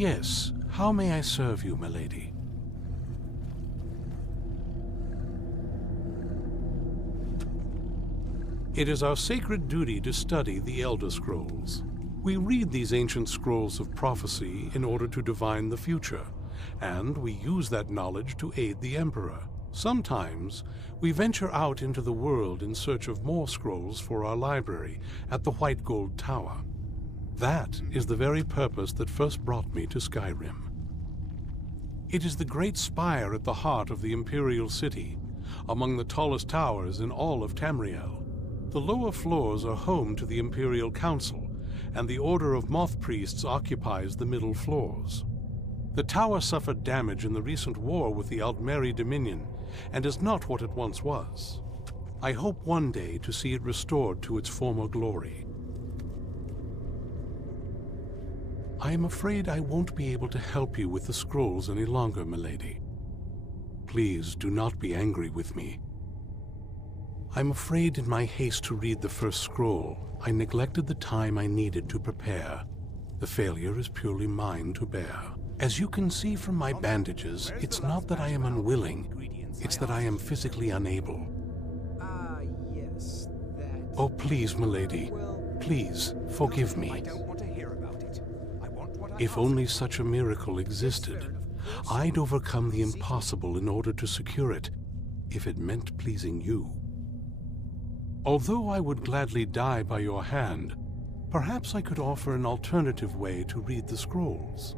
Yes, how may I serve you, milady? It is our sacred duty to study the Elder Scrolls. We read these ancient scrolls of prophecy in order to divine the future, and we use that knowledge to aid the Emperor. Sometimes, we venture out into the world in search of more scrolls for our library at the White Gold Tower. That is the very purpose that first brought me to Skyrim. It is the great spire at the heart of the Imperial City, among the tallest towers in all of Tamriel. The lower floors are home to the Imperial Council, and the Order of Moth Priests occupies the middle floors. The tower suffered damage in the recent war with the Aldmeri Dominion, and is not what it once was. I hope one day to see it restored to its former glory. I am afraid I won't be able to help you with the scrolls any longer, milady. Please do not be angry with me. I'm afraid in my haste to read the first scroll, I neglected the time I needed to prepare. The failure is purely mine to bear. As you can see from my bandages, it's not that I am unwilling, it's that I am physically unable. Yes, that... Oh, please, milady, please, forgive I me. don't want to hear about it. I want what I If asked only for. such a miracle existed, I'd overcome the impossible in order to secure it, if it meant pleasing you. Although I would gladly die by your hand, perhaps I could offer an alternative way to read the scrolls.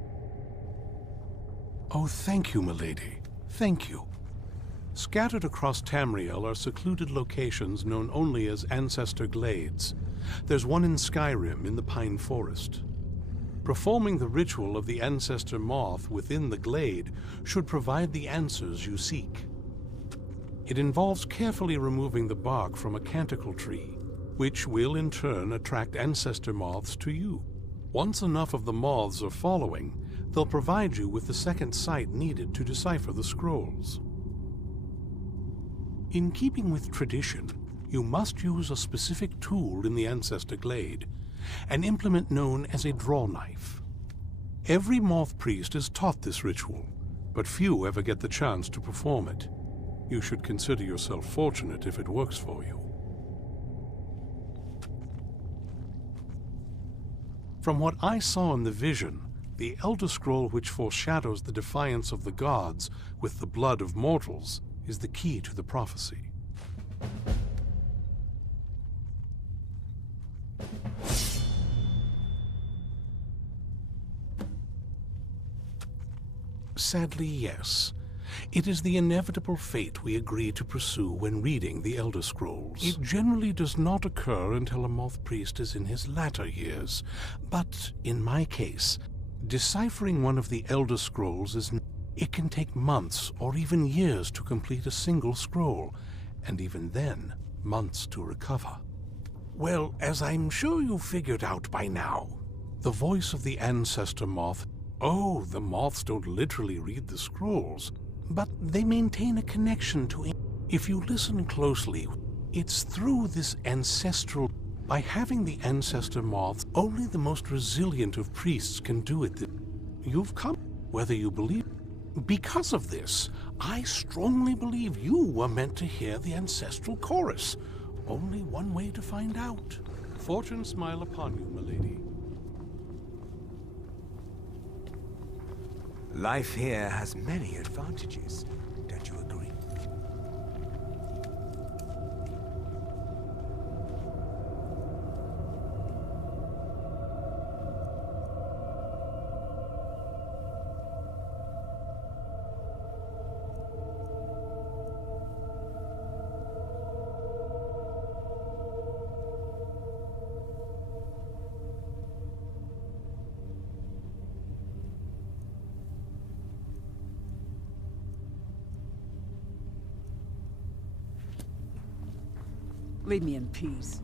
Oh, thank you, milady. Thank you. Scattered across Tamriel are secluded locations known only as Ancestor Glades. There's one in Skyrim in the Pine Forest. Performing the ritual of the Ancestor Moth within the glade should provide the answers you seek. It involves carefully removing the bark from a canticle tree, which will in turn attract ancestor moths to you. Once enough of the moths are following, they'll provide you with the second sight needed to decipher the scrolls. In keeping with tradition, you must use a specific tool in the Ancestor Glade, an implement known as a draw knife. Every moth priest is taught this ritual, but few ever get the chance to perform it. You should consider yourself fortunate if it works for you. From what I saw in the vision, the Elder Scroll which foreshadows the defiance of the gods with the blood of mortals is the key to the prophecy. Sadly, yes. It is the inevitable fate we agree to pursue when reading the Elder Scrolls. It generally does not occur until a moth priest is in his latter years, but in my case, deciphering one of the Elder Scrolls it can take months or even years to complete a single scroll, and even then, months to recover. Well, as I'm sure you figured out by now, the voice of the Ancestor Moth. Oh, the moths don't literally read the scrolls, but they maintain a connection to it. If you listen closely, it's through this ancestral... By having the ancestor moths, only the most resilient of priests can do it. You've come, whether you believe... Because of this, I strongly believe you were meant to hear the ancestral chorus. Only one way to find out. Fortune smile upon you, milady. Life here has many advantages, don't you agree? Leave me in peace.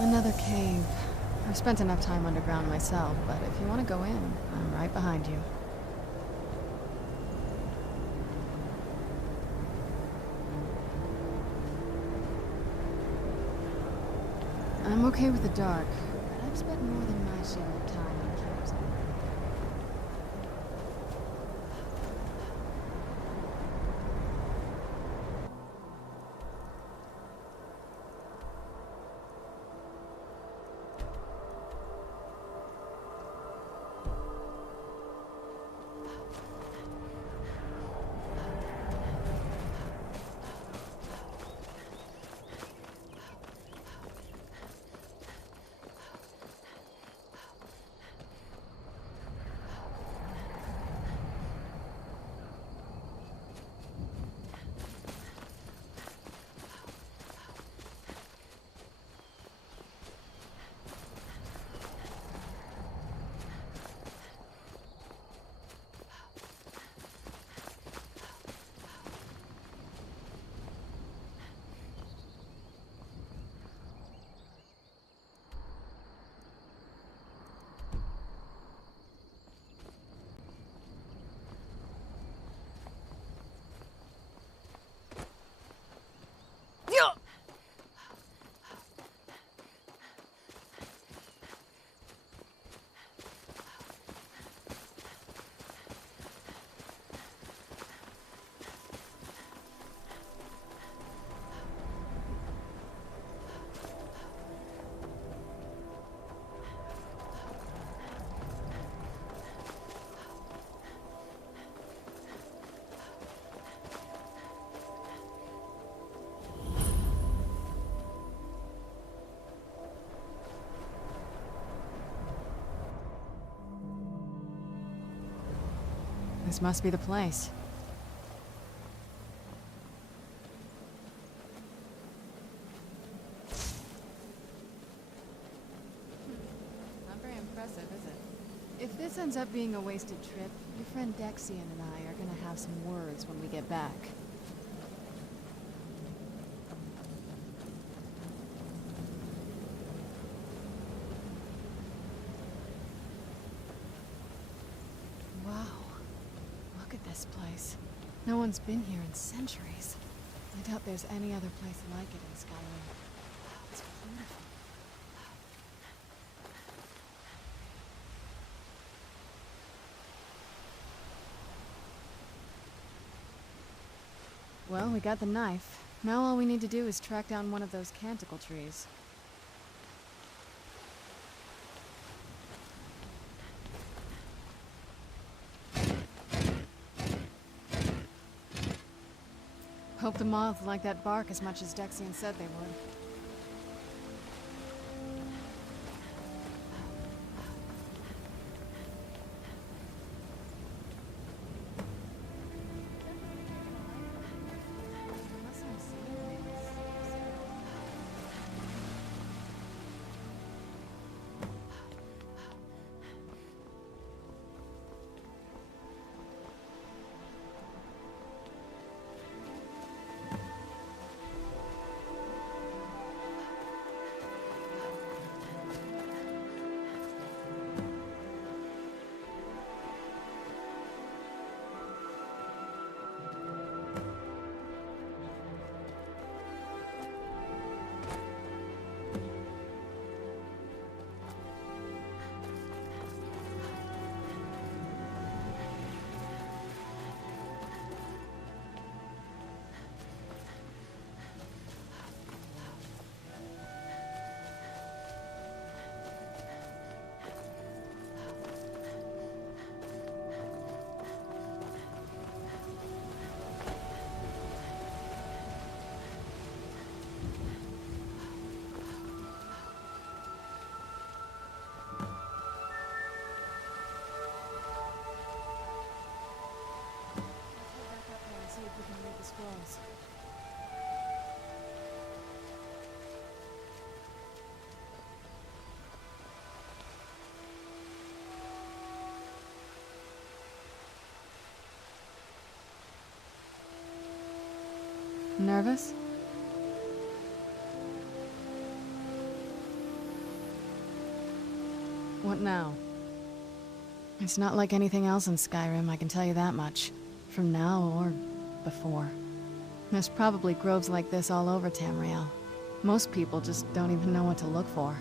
Another cave. I've spent enough time underground myself, but if you want to go in, I'm right behind you. I'm okay with the dark, but I've spent more than my share of time in caves. This must be the place. Not very impressive, is it? If this ends up being a wasted trip, your friend Dexian and I are gonna have some words when we get back. This place. No one's been here in centuries. I doubt there's any other place like it in Skyrim. It's beautiful. Well, we got the knife. Now all we need to do is track down one of those canticle trees. Hope the moths like that bark as much as Dexian said they would. Scrolls. Nervous? What now? It's not like anything else in Skyrim, I can tell you that much. From now or before. There's probably groves like this all over Tamriel. Most people just don't even know what to look for.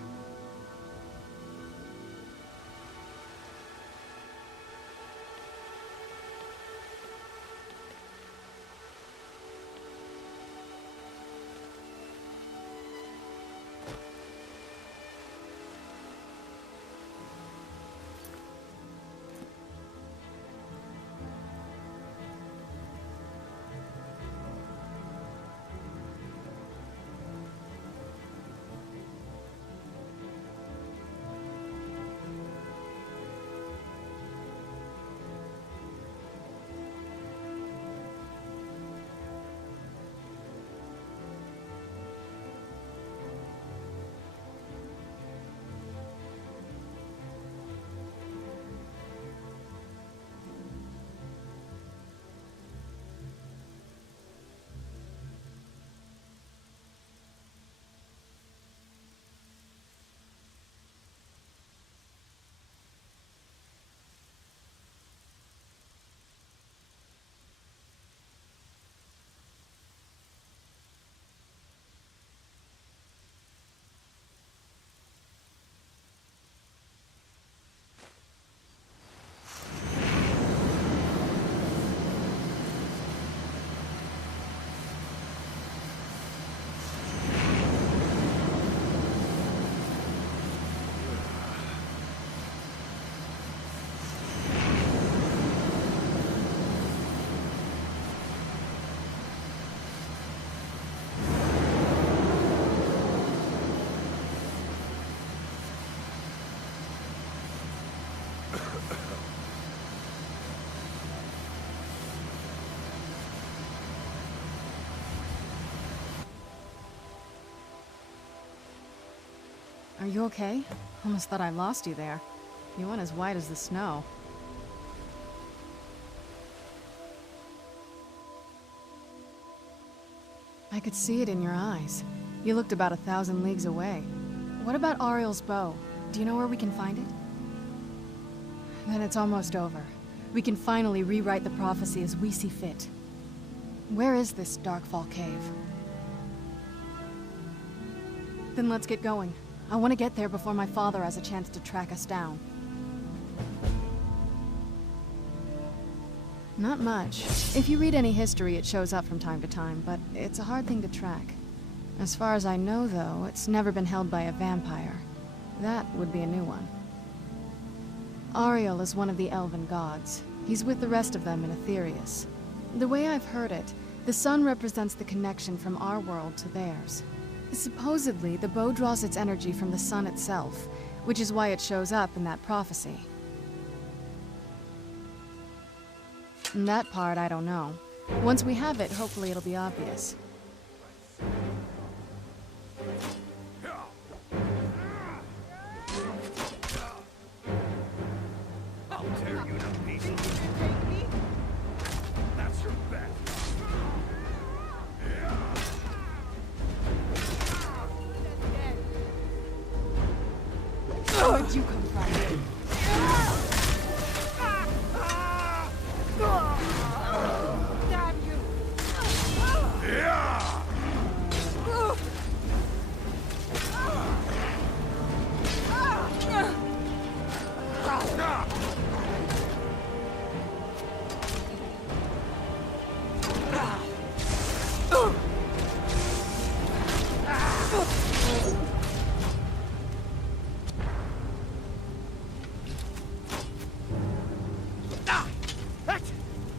Are you okay? Almost thought I lost you there. You went as white as the snow. I could see it in your eyes. You looked about 1,000 leagues away. What about Ariel's bow? Do you know where we can find it? Then it's almost over. We can finally rewrite the prophecy as we see fit. Where is this Darkfall cave? Then let's get going. I want to get there before my father has a chance to track us down. Not much. If you read any history, it shows up from time to time, but it's a hard thing to track. As far as I know, though, it's never been held by a vampire. That would be a new one. Ariel is one of the elven gods. He's with the rest of them in Aetherius. The way I've heard it, the sun represents the connection from our world to theirs. Supposedly, the bow draws its energy from the sun itself, which is why it shows up in that prophecy. And that part, I don't know. Once we have it, hopefully it'll be obvious. I'll tear you to pieces. That's your bet. Where'd you come from? Damn you!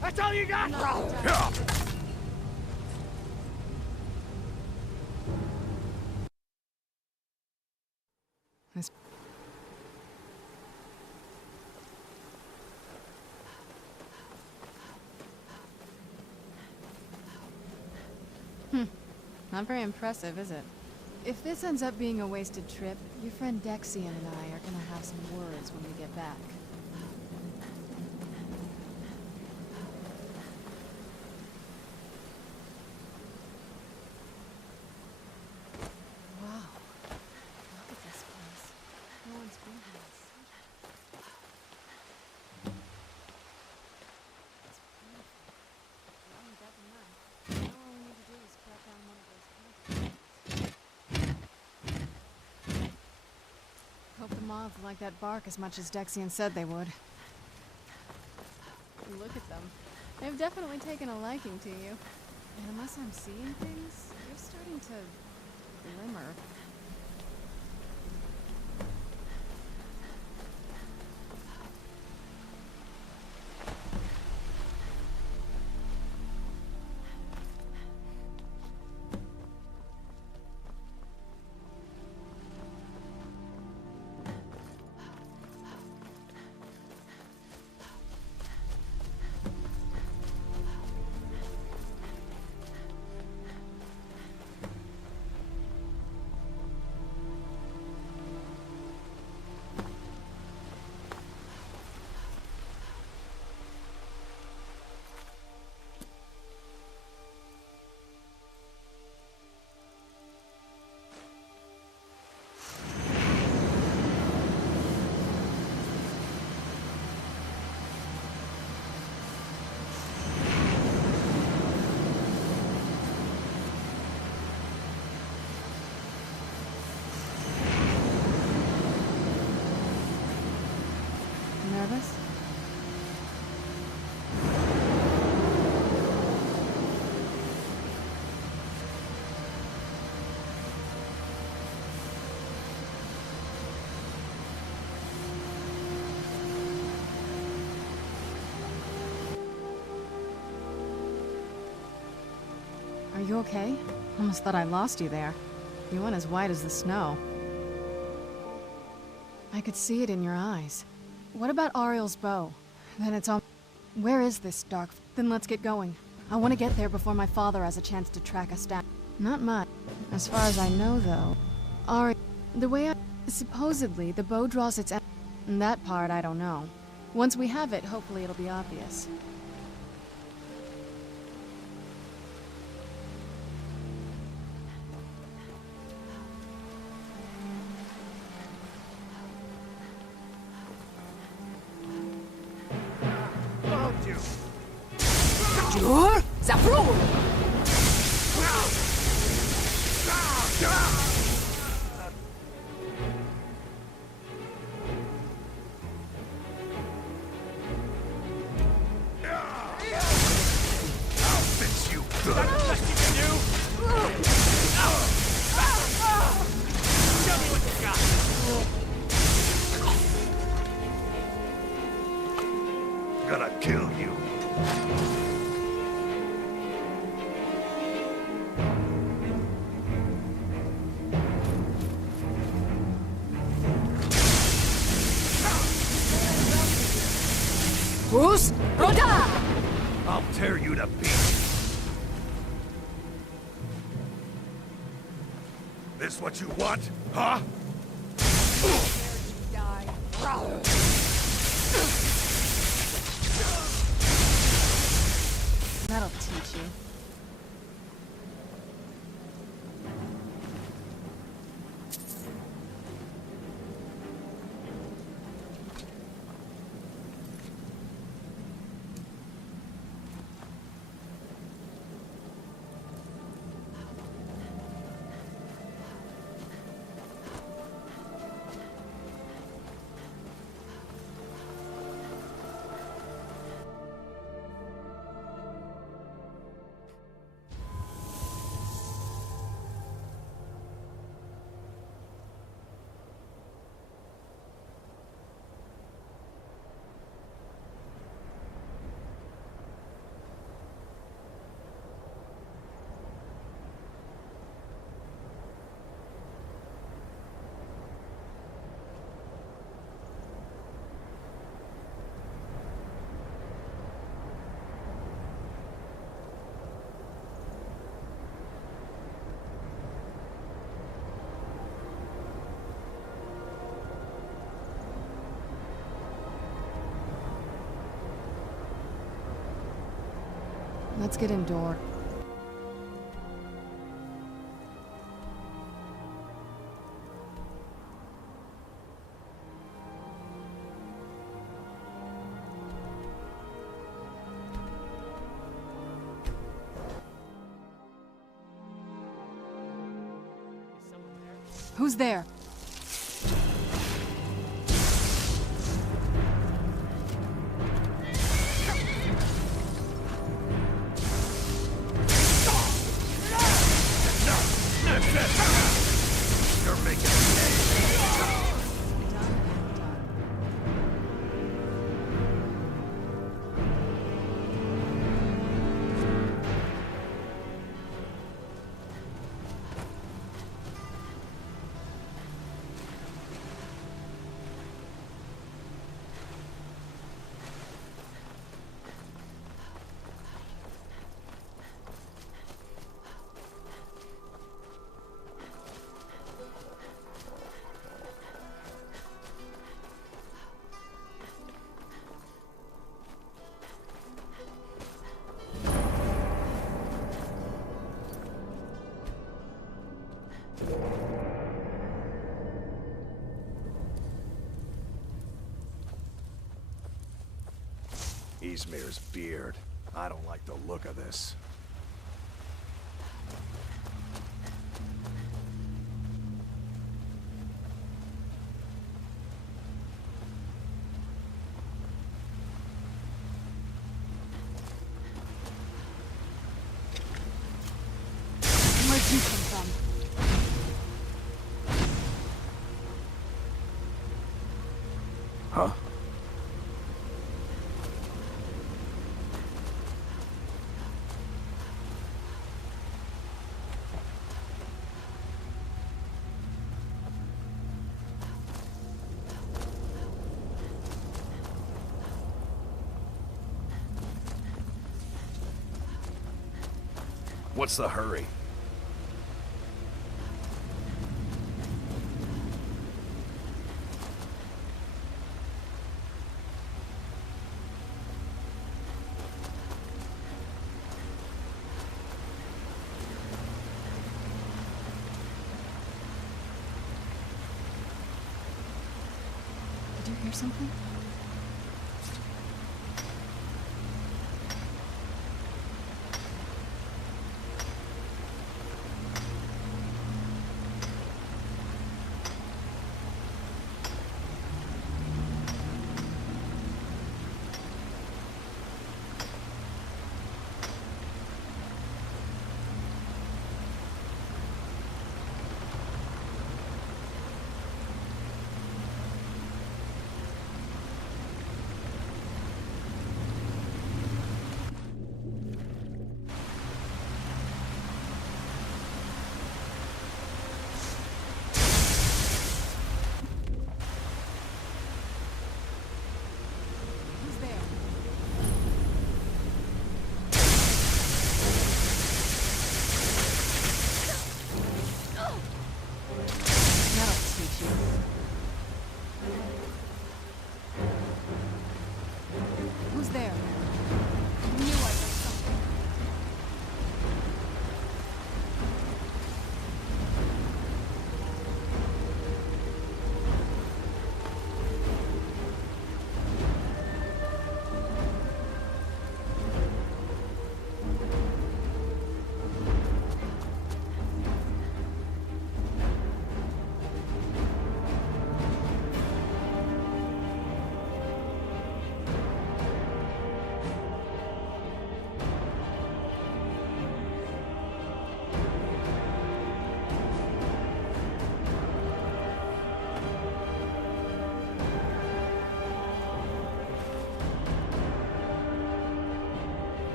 That's all you got? This... Not very impressive, is it? If this ends up being a wasted trip, your friend Dexian and I are gonna have some words when we get back. Wow. Look at this place. No one's been here. moths like that bark as much as Dexian said they would. Look at them. They've definitely taken a liking to you. And unless I'm seeing things, you're starting to glimmer. Nervous? Are you okay? Almost thought I lost you there. You went as white as the snow. I could see it in your eyes. What about Ariel's bow? Then it's on... Where is this dark... Then let's get going. I want to get there before my father has a chance to track us down. Not much. As far as I know, though... Ari... The way I... Supposedly, the bow draws its... That part, I don't know. Once we have it, hopefully it'll be obvious. Gonna kill you. Bruce, Rhoda! I'll tear you to pieces. This what you want, huh? That'll teach you. Let's get indoor. Who's there? That's it! You're making me Izmir's beard. I don't like the look of this. Where'd you come from? Huh? What's the hurry? Did you hear something?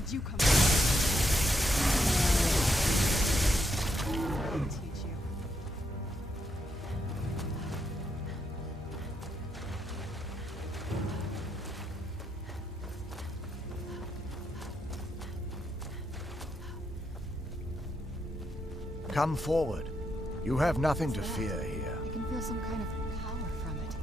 Where'd you come from? I'll teach you. Come forward. You have nothing to fear here. I can feel some kind of power from it.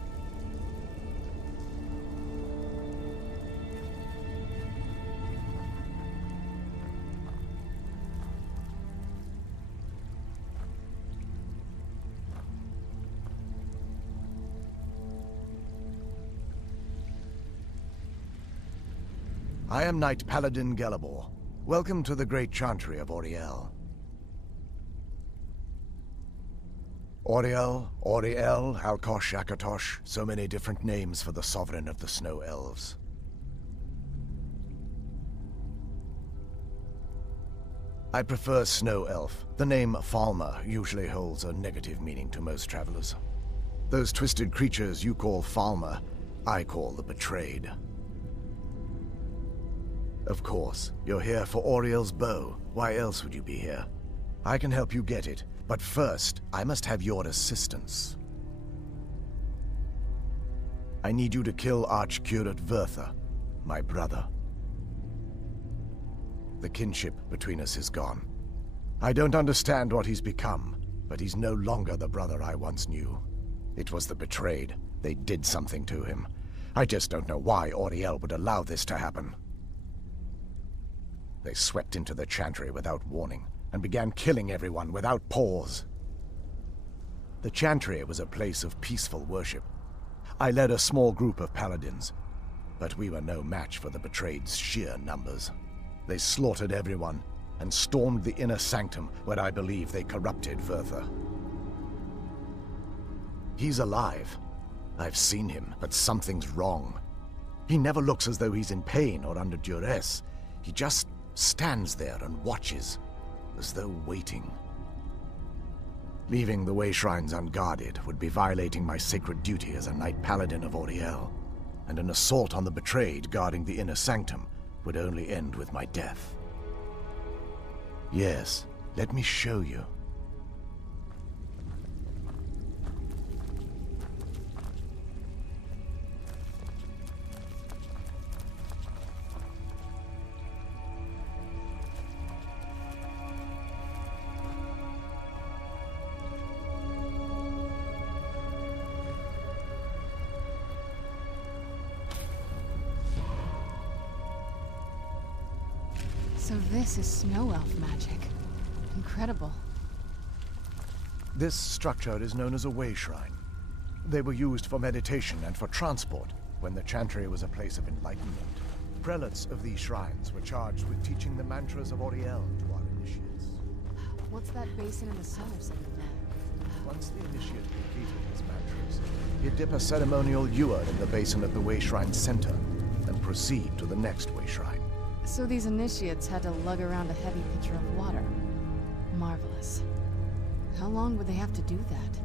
I am Knight Paladin Gelabor. Welcome to the Great Chantry of Auriel. Auriel, Auriel, Alkosh, Akatosh, so many different names for the sovereign of the Snow Elves. I prefer Snow Elf. The name Falmer usually holds a negative meaning to most travelers. Those twisted creatures you call Falmer, I call the Betrayed. Of course, you're here for Auriel's bow. Why else would you be here? I can help you get it, but first, I must have your assistance. I need you to kill Archcurate Vertha, my brother. The kinship between us is gone. I don't understand what he's become, but he's no longer the brother I once knew. It was the Betrayed. They did something to him. I just don't know why Auriel would allow this to happen. They swept into the Chantry without warning, and began killing everyone without pause. The Chantry was a place of peaceful worship. I led a small group of paladins, but we were no match for the Betrayed's sheer numbers. They slaughtered everyone, and stormed the inner sanctum where I believe they corrupted Vertha. He's alive. I've seen him, but something's wrong. He never looks as though he's in pain or under duress. He just stands there and watches, as though waiting. Leaving the way shrines unguarded would be violating my sacred duty as a Knight Paladin of Auriel, and an assault on the Betrayed guarding the inner sanctum would only end with my death. Yes, let me show you. So this is Snow Elf magic. Incredible. This structure is known as a way shrine. They were used for meditation and for transport when the Chantry was a place of enlightenment. Prelates of these shrines were charged with teaching the mantras of Auriel to our initiates. What's that basin in the center symbol? Once the initiate completed his mantras, he'd dip a ceremonial ewer in the basin of the way shrine's center and proceed to the next way shrine. So these initiates had to lug around a heavy pitcher of water. Marvelous. How long would they have to do that?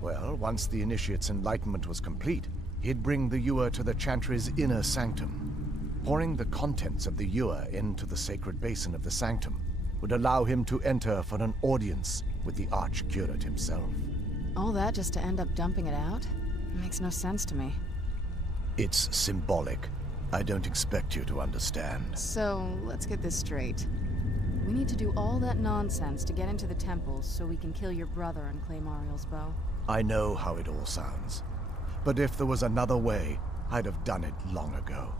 Well, once the initiate's enlightenment was complete, he'd bring the ewer to the Chantry's inner sanctum. Pouring the contents of the ewer into the sacred basin of the sanctum would allow him to enter for an audience with the Archcurate himself. All that just to end up dumping it out? It makes no sense to me. It's symbolic. I don't expect you to understand. So, let's get this straight. We need to do all that nonsense to get into the temples so we can kill your brother and claim Auriel's bow. I know how it all sounds. But if there was another way, I'd have done it long ago.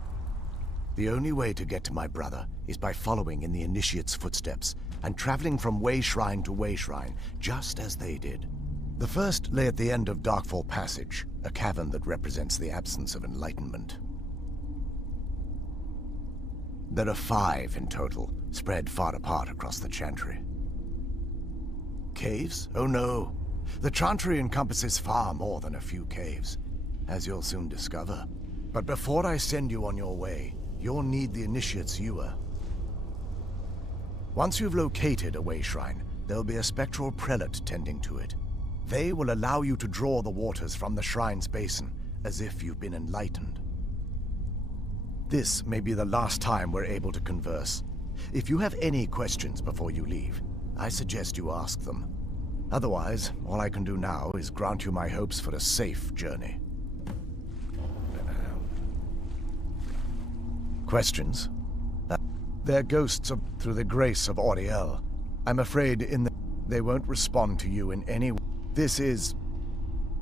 The only way to get to my brother is by following in the Initiate's footsteps and traveling from way shrine to way shrine, just as they did. The first lay at the end of Darkfall Passage, a cavern that represents the absence of enlightenment. There are 5 in total, spread far apart across the Chantry. Caves? Oh no. The Chantry encompasses far more than a few caves, as you'll soon discover. But before I send you on your way, you'll need the Initiate's ewer. Once you've located a way shrine, there'll be a spectral prelate tending to it. They will allow you to draw the waters from the shrine's basin, as if you've been enlightened. This may be the last time we're able to converse, If you have any questions before you leave, I suggest you ask them. Otherwise, all I can do now is grant you my hopes for a safe journey. Questions? They're ghosts of, through the grace of Auriel. I'm afraid they won't respond to you in any way. This is...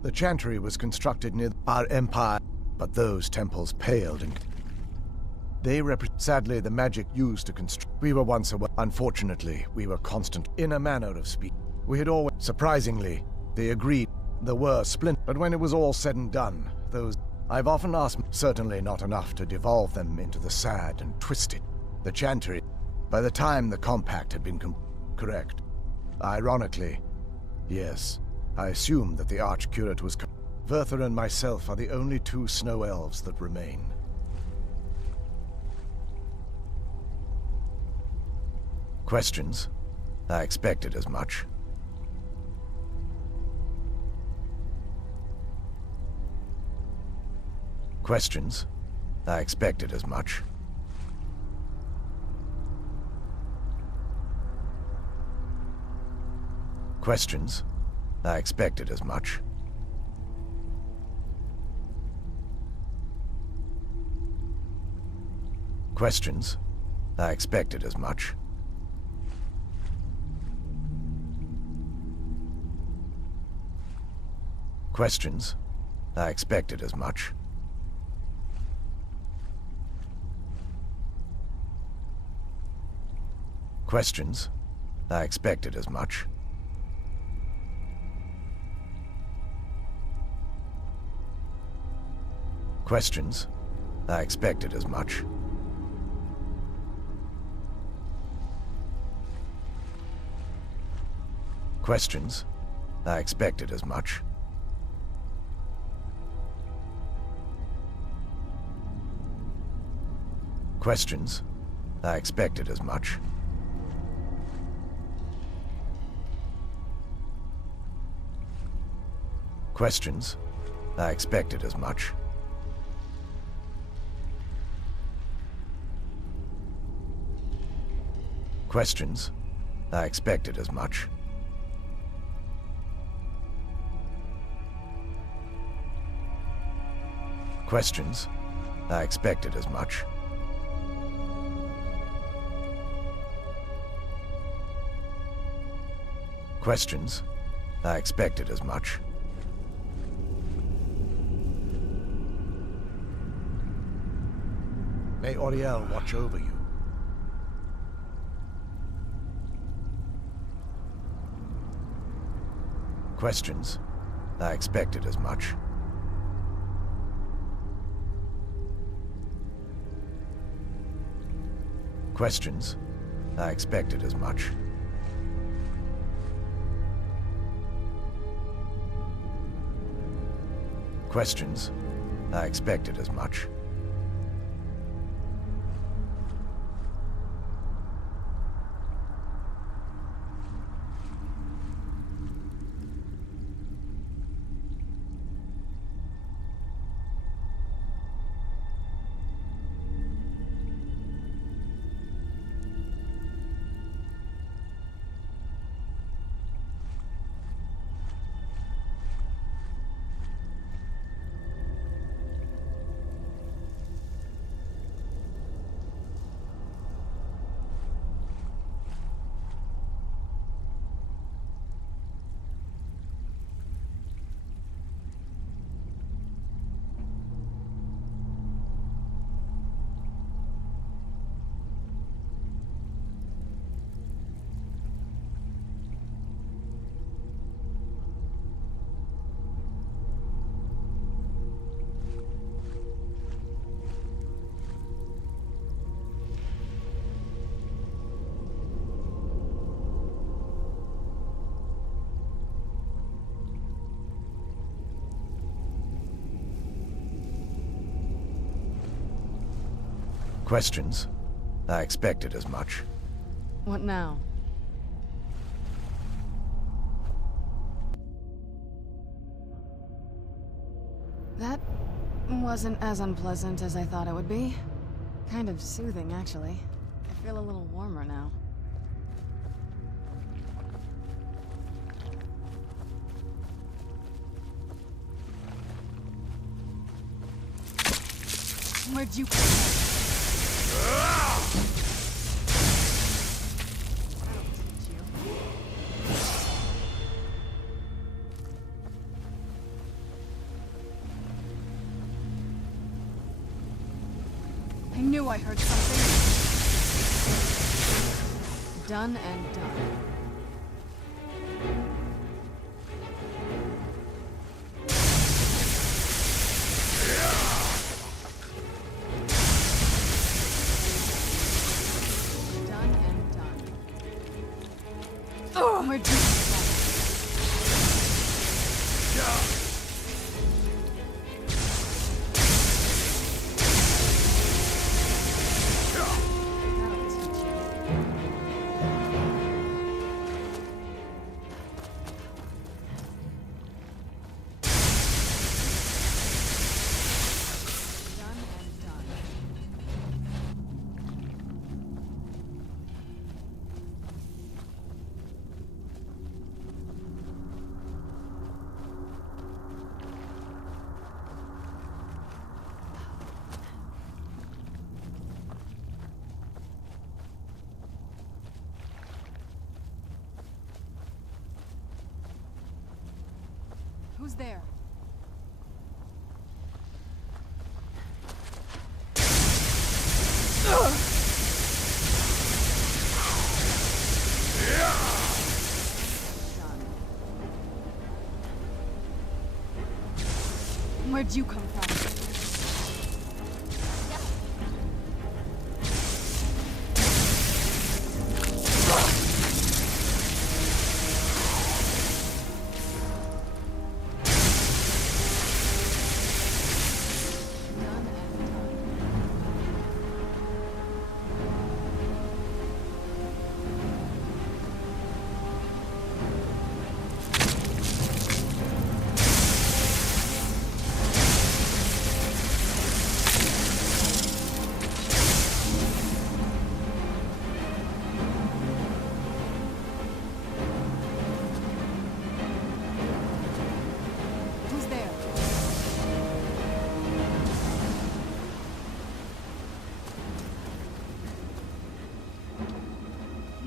The Chantry was constructed near our empire, but those temples paled and... They represent... Sadly, the magic used to construct... We were once aware. Unfortunately, we were constant. In a manner of speech. We had always... Surprisingly, they agreed. There were splinters. But when it was all said and done, those... I've often asked... Certainly not enough to devolve them into the sad and twisted. The Chantry... By the time the compact had been correct. Ironically, yes, I assumed that the Archcurate was... Verther and myself are the only two snow elves that remain. Questions? I expected as much. Questions? I expected as much. Questions? I expected as much. Questions? I expected as much. Questions? I expected as much. Questions? I expected as much. Questions? I expected as much. Questions? I expected as much. Questions? I expected as much. Questions? I expected as much. Questions? I expected as much. Questions? I expected as much. Questions? I expected as much. May Auriel watch over you. Questions? I expected as much. Questions? I expected as much. Questions? I expected as much. Questions? I expected as much. What now? That wasn't as unpleasant as I thought it would be. Kind of soothing, actually. I feel a little warmer now. Where'd you come from? That'll teach you. I knew I heard something. Done and done. Where'd you come from? Who's there? Where'd you come from?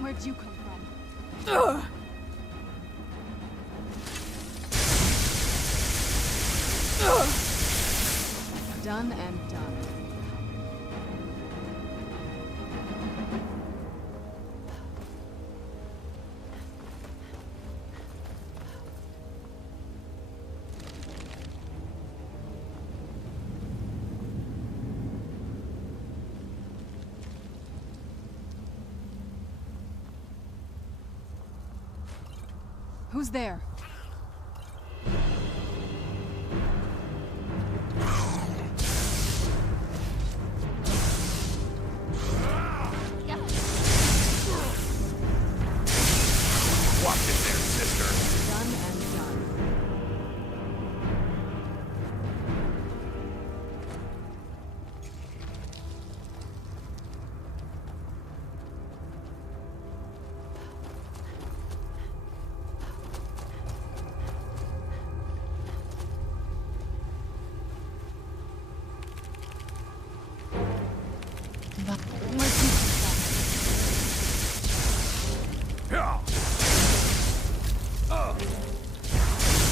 Where'd you come from? Done and done. Who's there? Watch it there, sister. Done and done.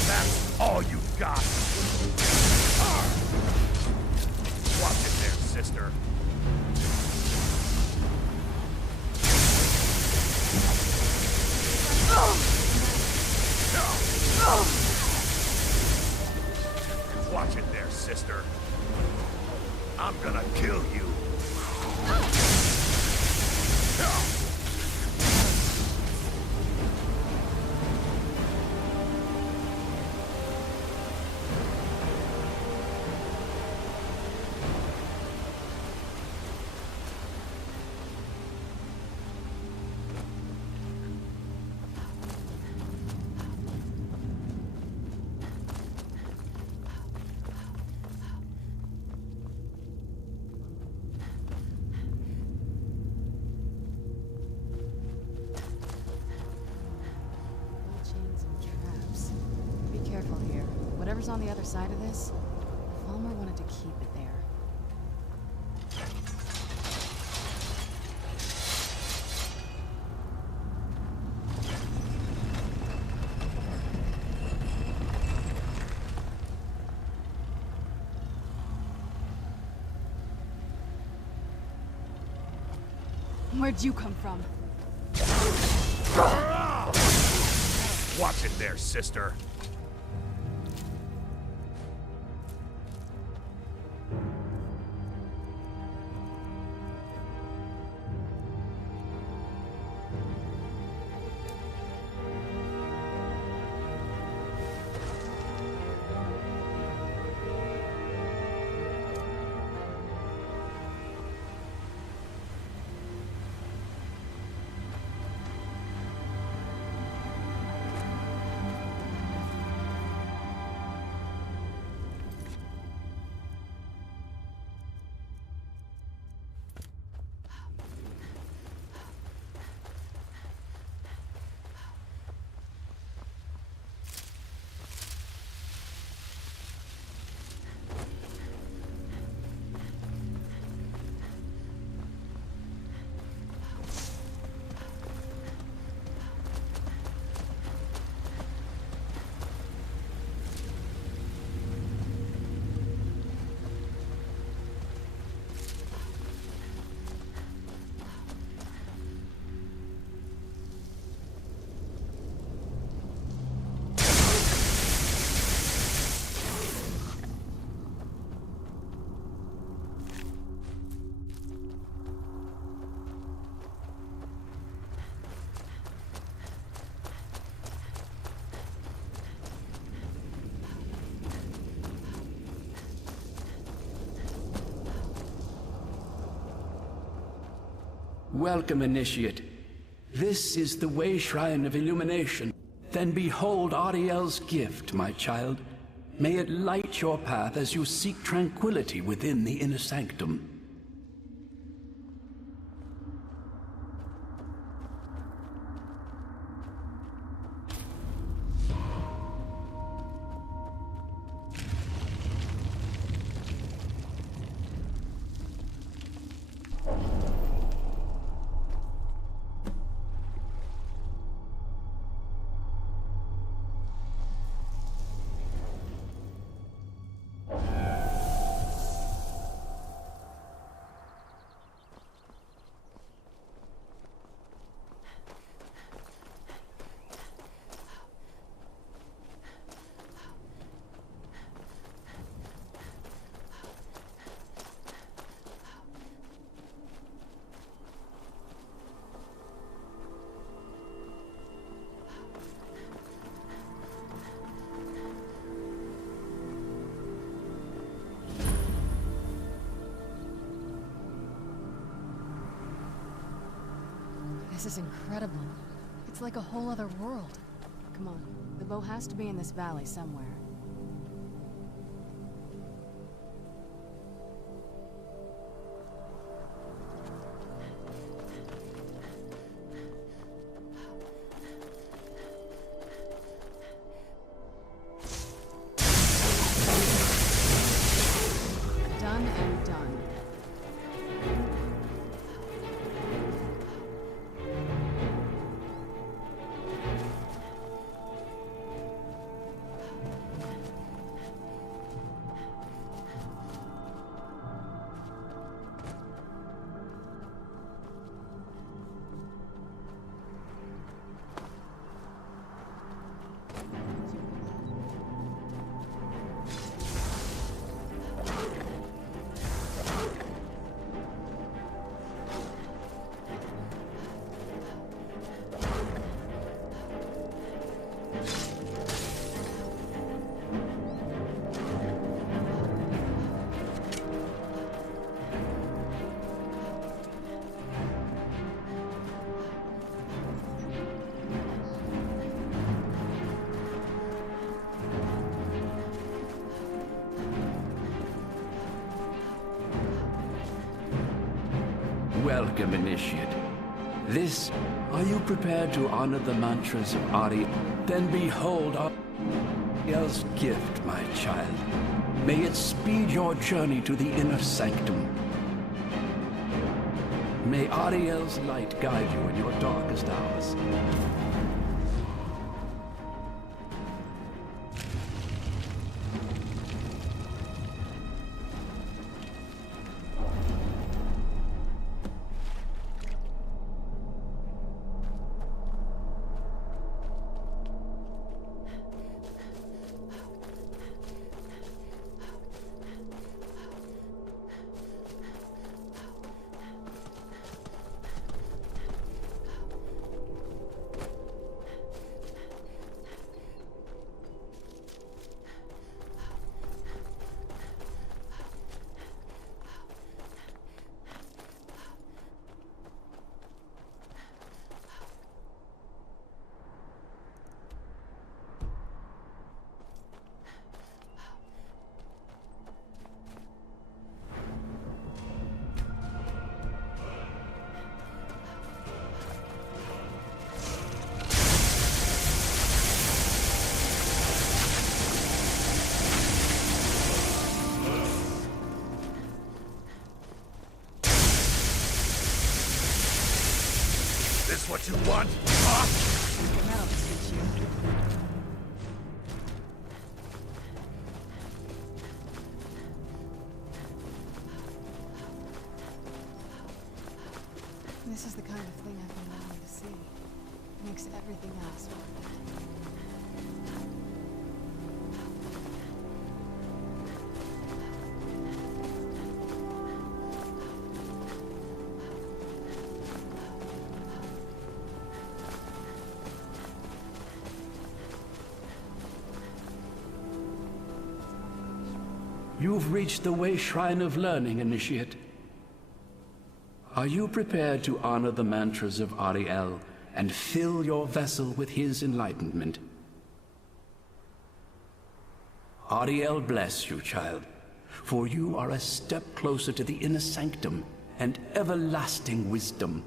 That's all you got. Watch it there, sister. Watch it there, sister. I'm gonna kill you. whatever's on the other side of this, Falmer wanted to keep it there. Where'd you come from? Watch it there, sister. Welcome, Initiate. This is the Way Shrine of Illumination. Then behold Ariel's gift, my child. May it light your path as you seek tranquility within the inner sanctum. This is incredible. It's like a whole other world. Come on, the bow has to be in this valley somewhere. Done and done. Welcome, Initiate. This, are you prepared to honor the mantras of Ari? Then behold Ariel's gift, my child. May it speed your journey to the inner sanctum. May Ariel's light guide you in your darkest hours. What you want? Huh? That'll teach you. This is the kind of thing I've been wanting to see. Makes everything else worth it. You've reached the Way Shrine of Learning, Initiate. Are you prepared to honor the mantras of Ariel and fill your vessel with his enlightenment? Ariel bless you, child, for you are a step closer to the inner sanctum and everlasting wisdom.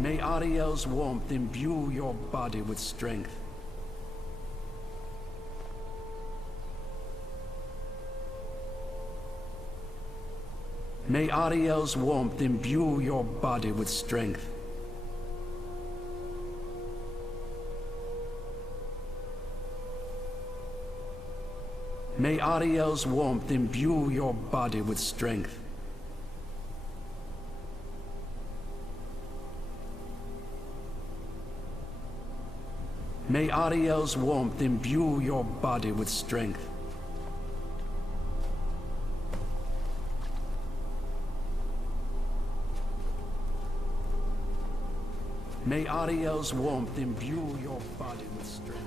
May Ariel's warmth imbue your body with strength. May Ariel's warmth imbue your body with strength. May Ariel's warmth imbue your body with strength. May Ariel's warmth imbue your body with strength. May Ariel's warmth imbue your body with strength.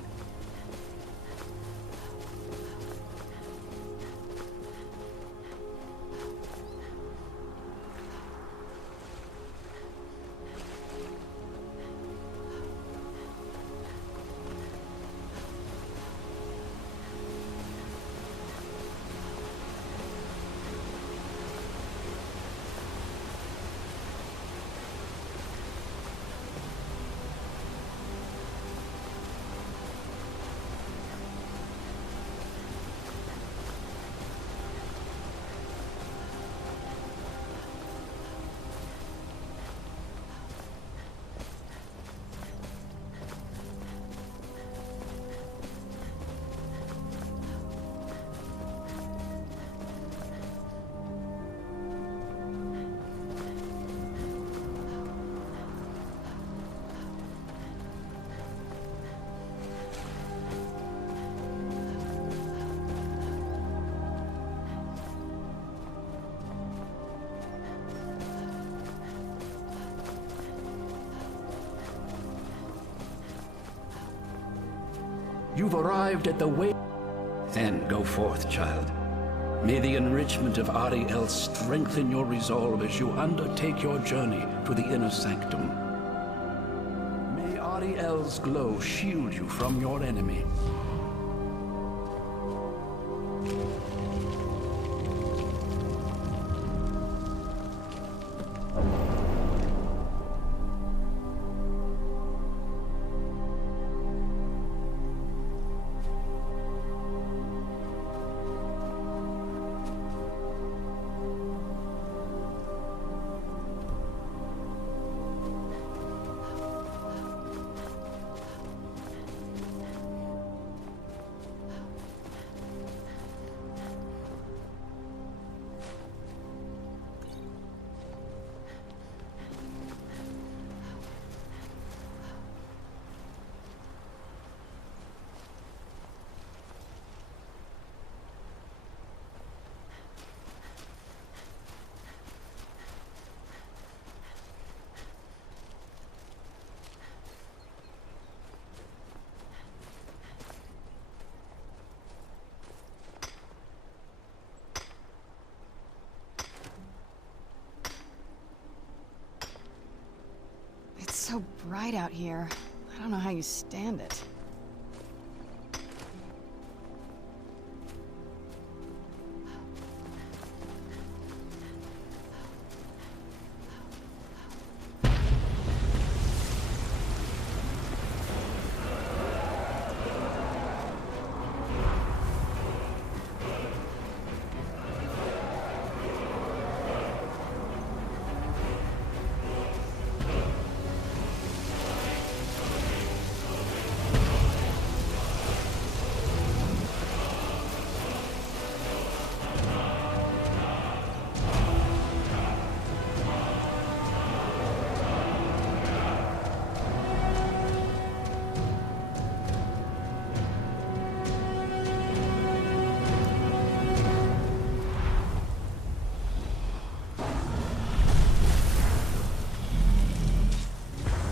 You've arrived at the way. Then go forth, child. May the enrichment of Ariel strengthen your resolve as you undertake your journey to the inner sanctum. Ariel's glow shield you from your enemy. It's so bright out here. I don't know how you stand it.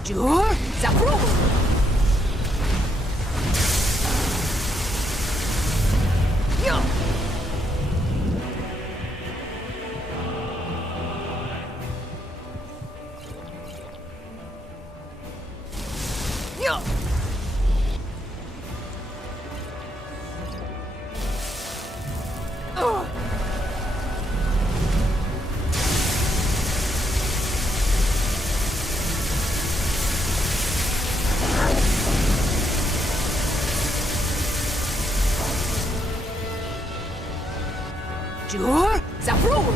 Dur, Zabrul! Dur, Zabrul!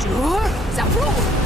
Dur, Zabrul!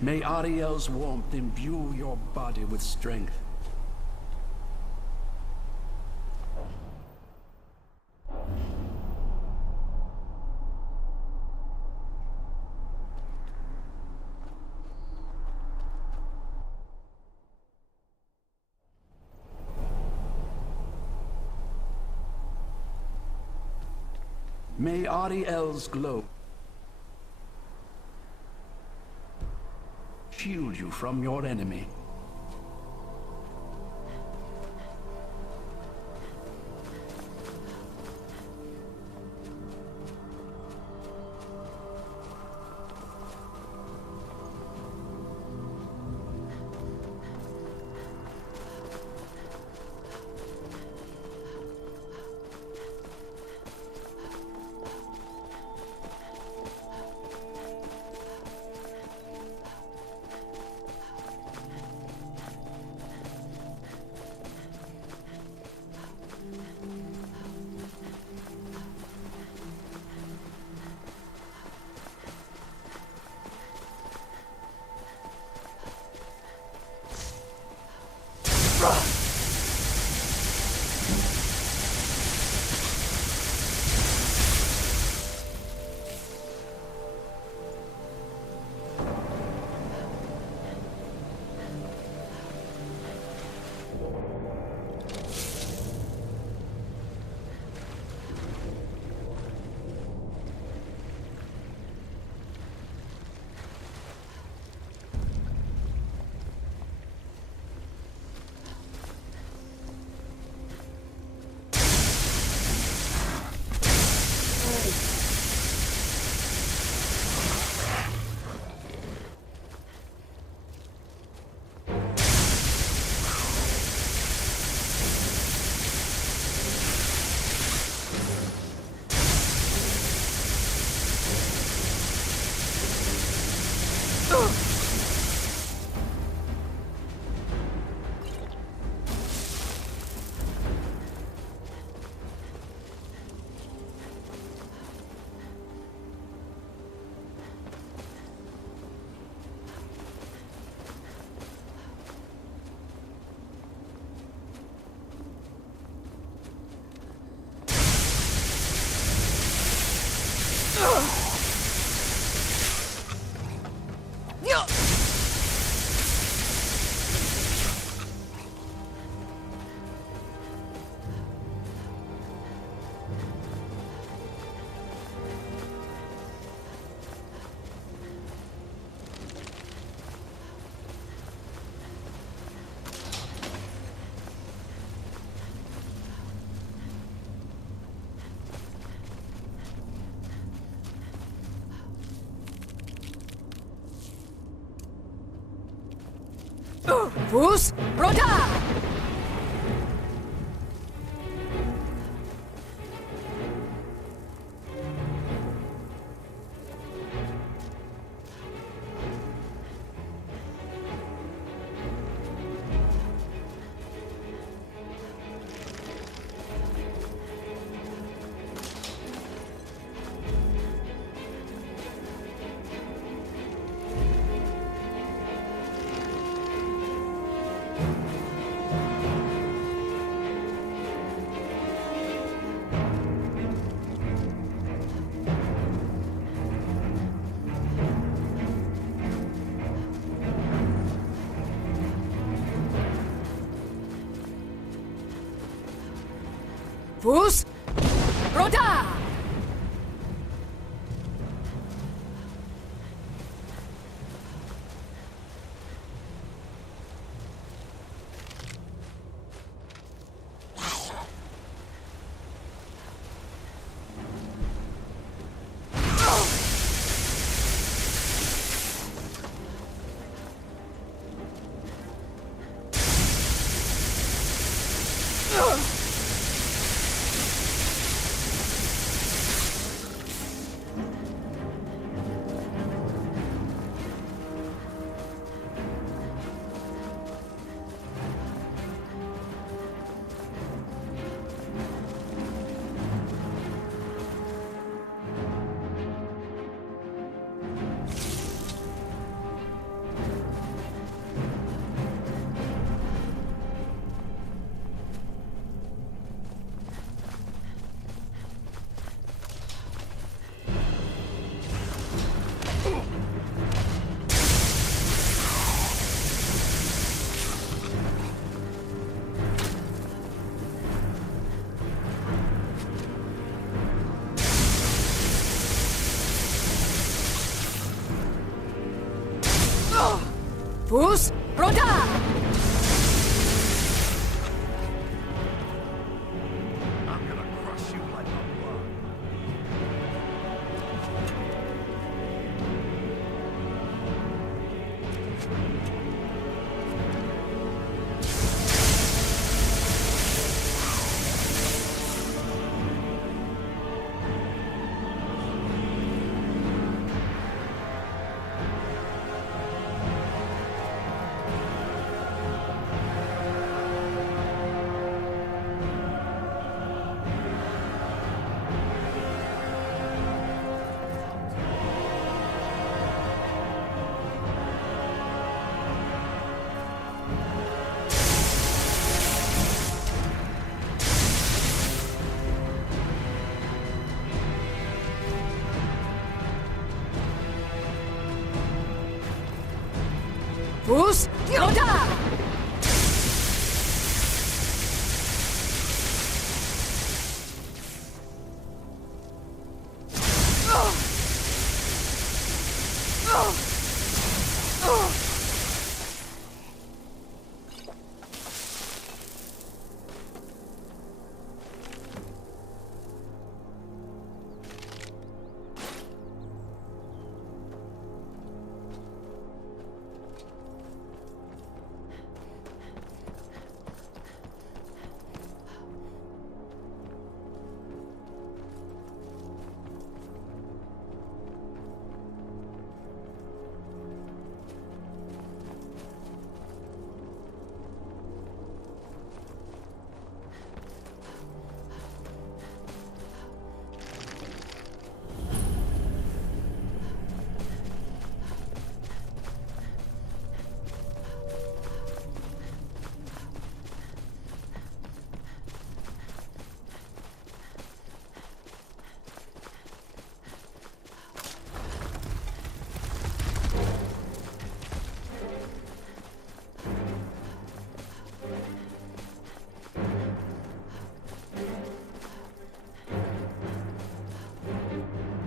May Ariel's warmth imbue your body with strength. May Ariel's glow shield you from your enemy. Fus Roda! Fus Roda! Fus Roda! Fus Roda!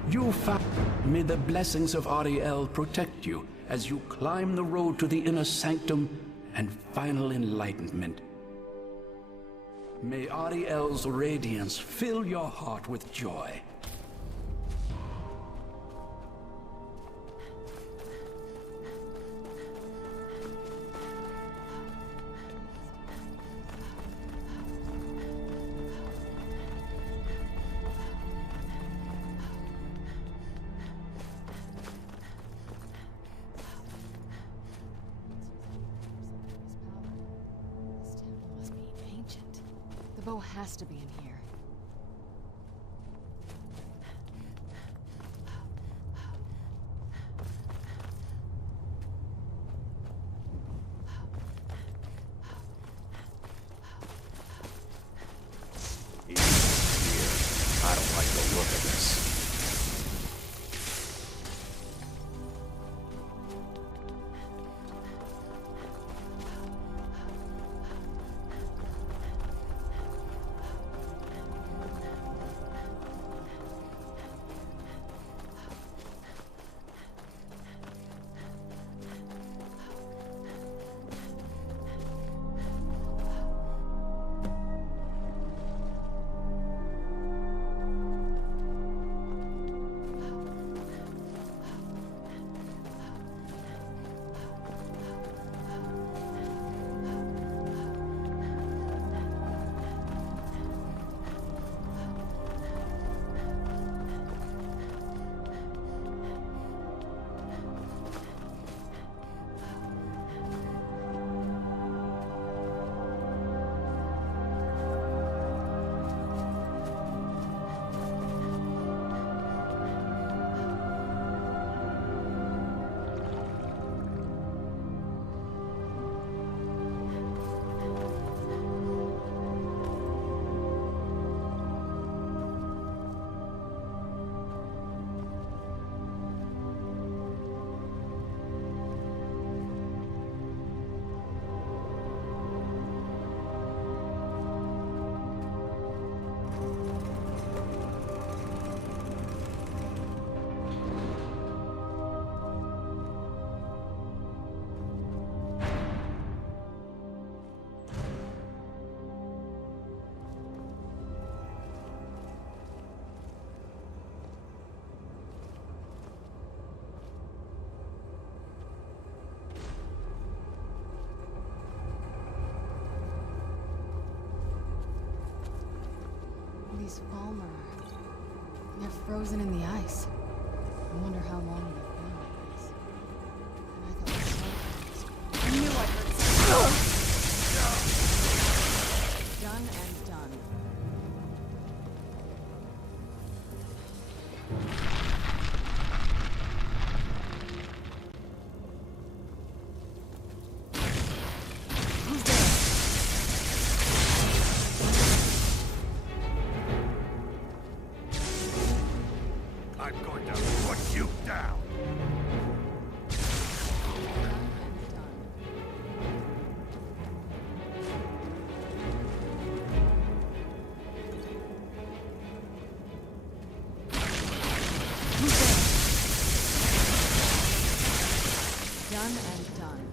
You found. May the blessings of Ariel protect you as you climb the road to the inner sanctum and final enlightenment. May Ariel's radiance fill your heart with joy. This temple must be ancient. The bow has to be in here. I don't like the look of this. Falmer. They're frozen in the ice. I wonder how long they've been like this. And I thought the I knew I heard something. Done and done. Done and done.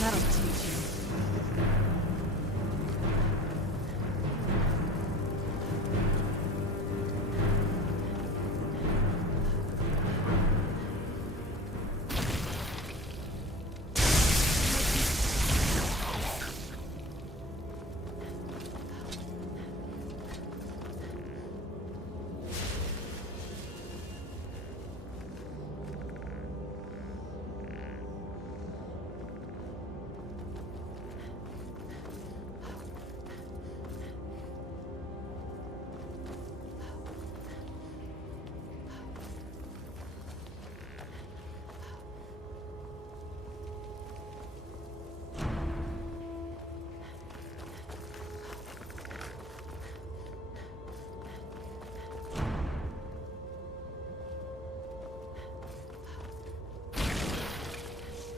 That'll teach you.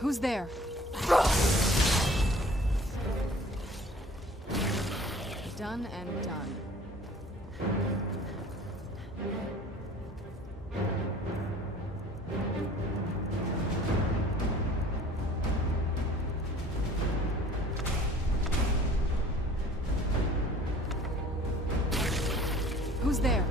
Who's there? Done and done. Who's there?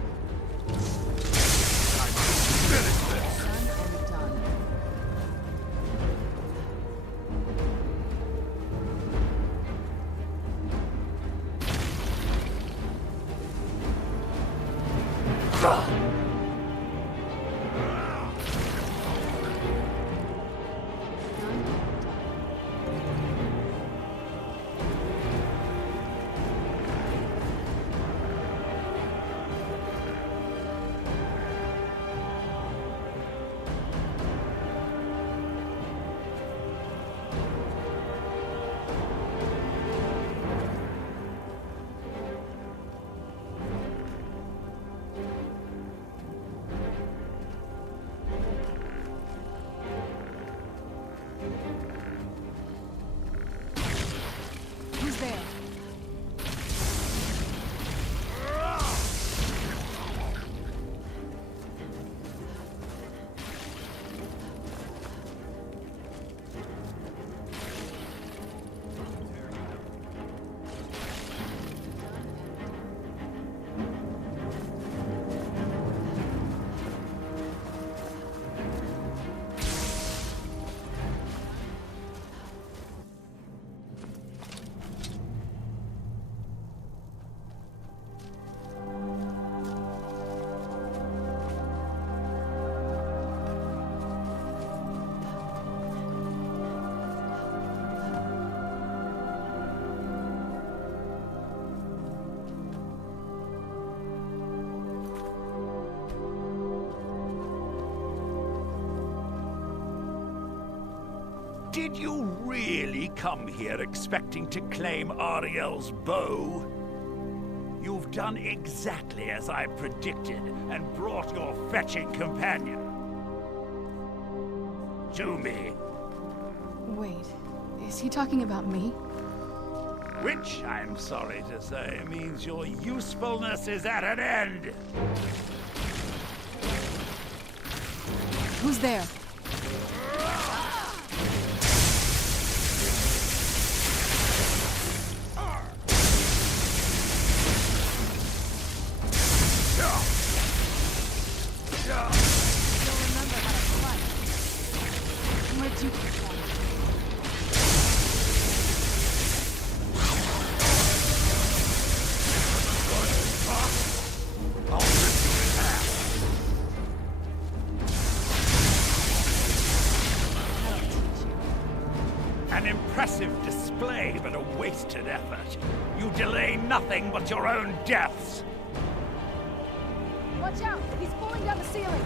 Did you really come here expecting to claim Ariel's bow? You've done exactly as I predicted and brought your fetching companion to me. Wait, is he talking about me? Which, I'm sorry to say, means your usefulness is at an end. Who's there? You'll remember how to fight. Where'd you come from? An impressive display, but a wasted effort. You delay nothing but your own deaths. Watch out! He's falling down the ceiling!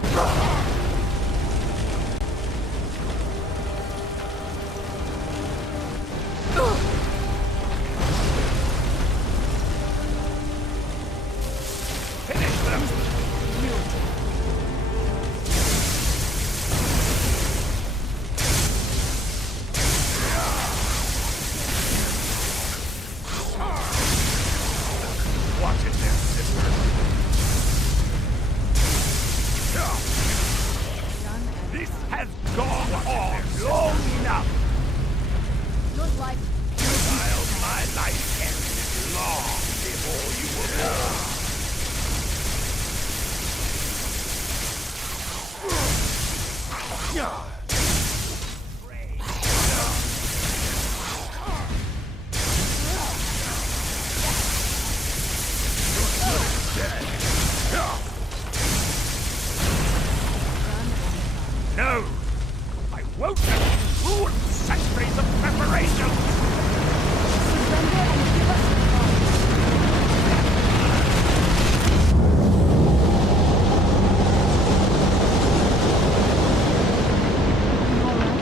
Finish them! What is this, sister? This has gone on long enough. Your life. Child, my life ended long before you were born. No! I won't let you ruin centuries of preparation! Surrender and give us the You all right?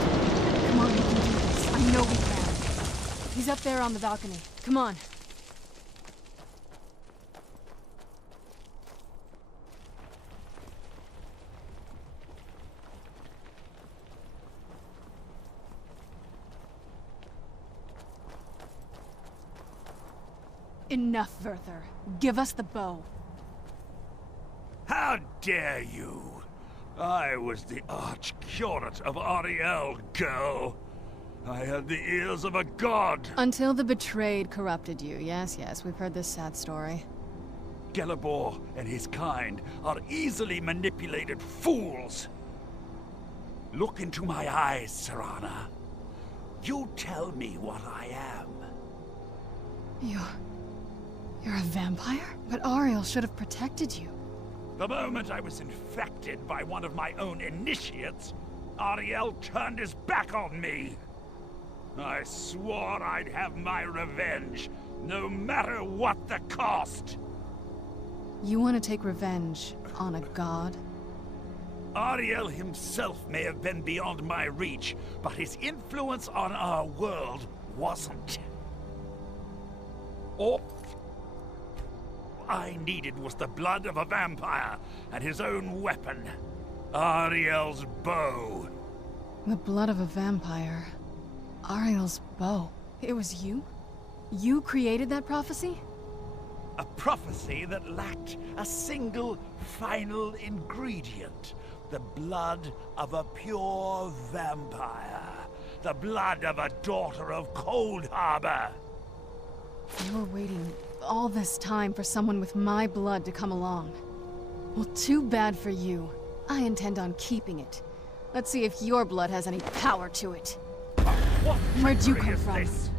Come on, we can do this. I know we can. He's up there on the balcony. Come on. Enough, Werther. Give us the bow. How dare you! I was the arch-curate of Ariel, girl. I had the ears of a god. Until the betrayed corrupted you. Yes, yes, we've heard this sad story. Gelibor and his kind are easily manipulated fools. Look into my eyes, Serana. You tell me what I am. You're a vampire? But Ariel should have protected you. The moment I was infected by one of my own initiates, Ariel turned his back on me. I swore I'd have my revenge, no matter what the cost. You want to take revenge on a god? Ariel himself may have been beyond my reach, but his influence on our world wasn't. All I needed was the blood of a vampire and his own weapon, Ariel's bow. The blood of a vampire. Ariel's bow. It was you? You created that prophecy? A prophecy that lacked a single final ingredient. The blood of a pure vampire. The blood of a daughter of Cold Harbor. You were waiting all this time for someone with my blood to come along. Well, too bad for you. I intend on keeping it. Let's see if your blood has any power to it. What Where'd you trickery come is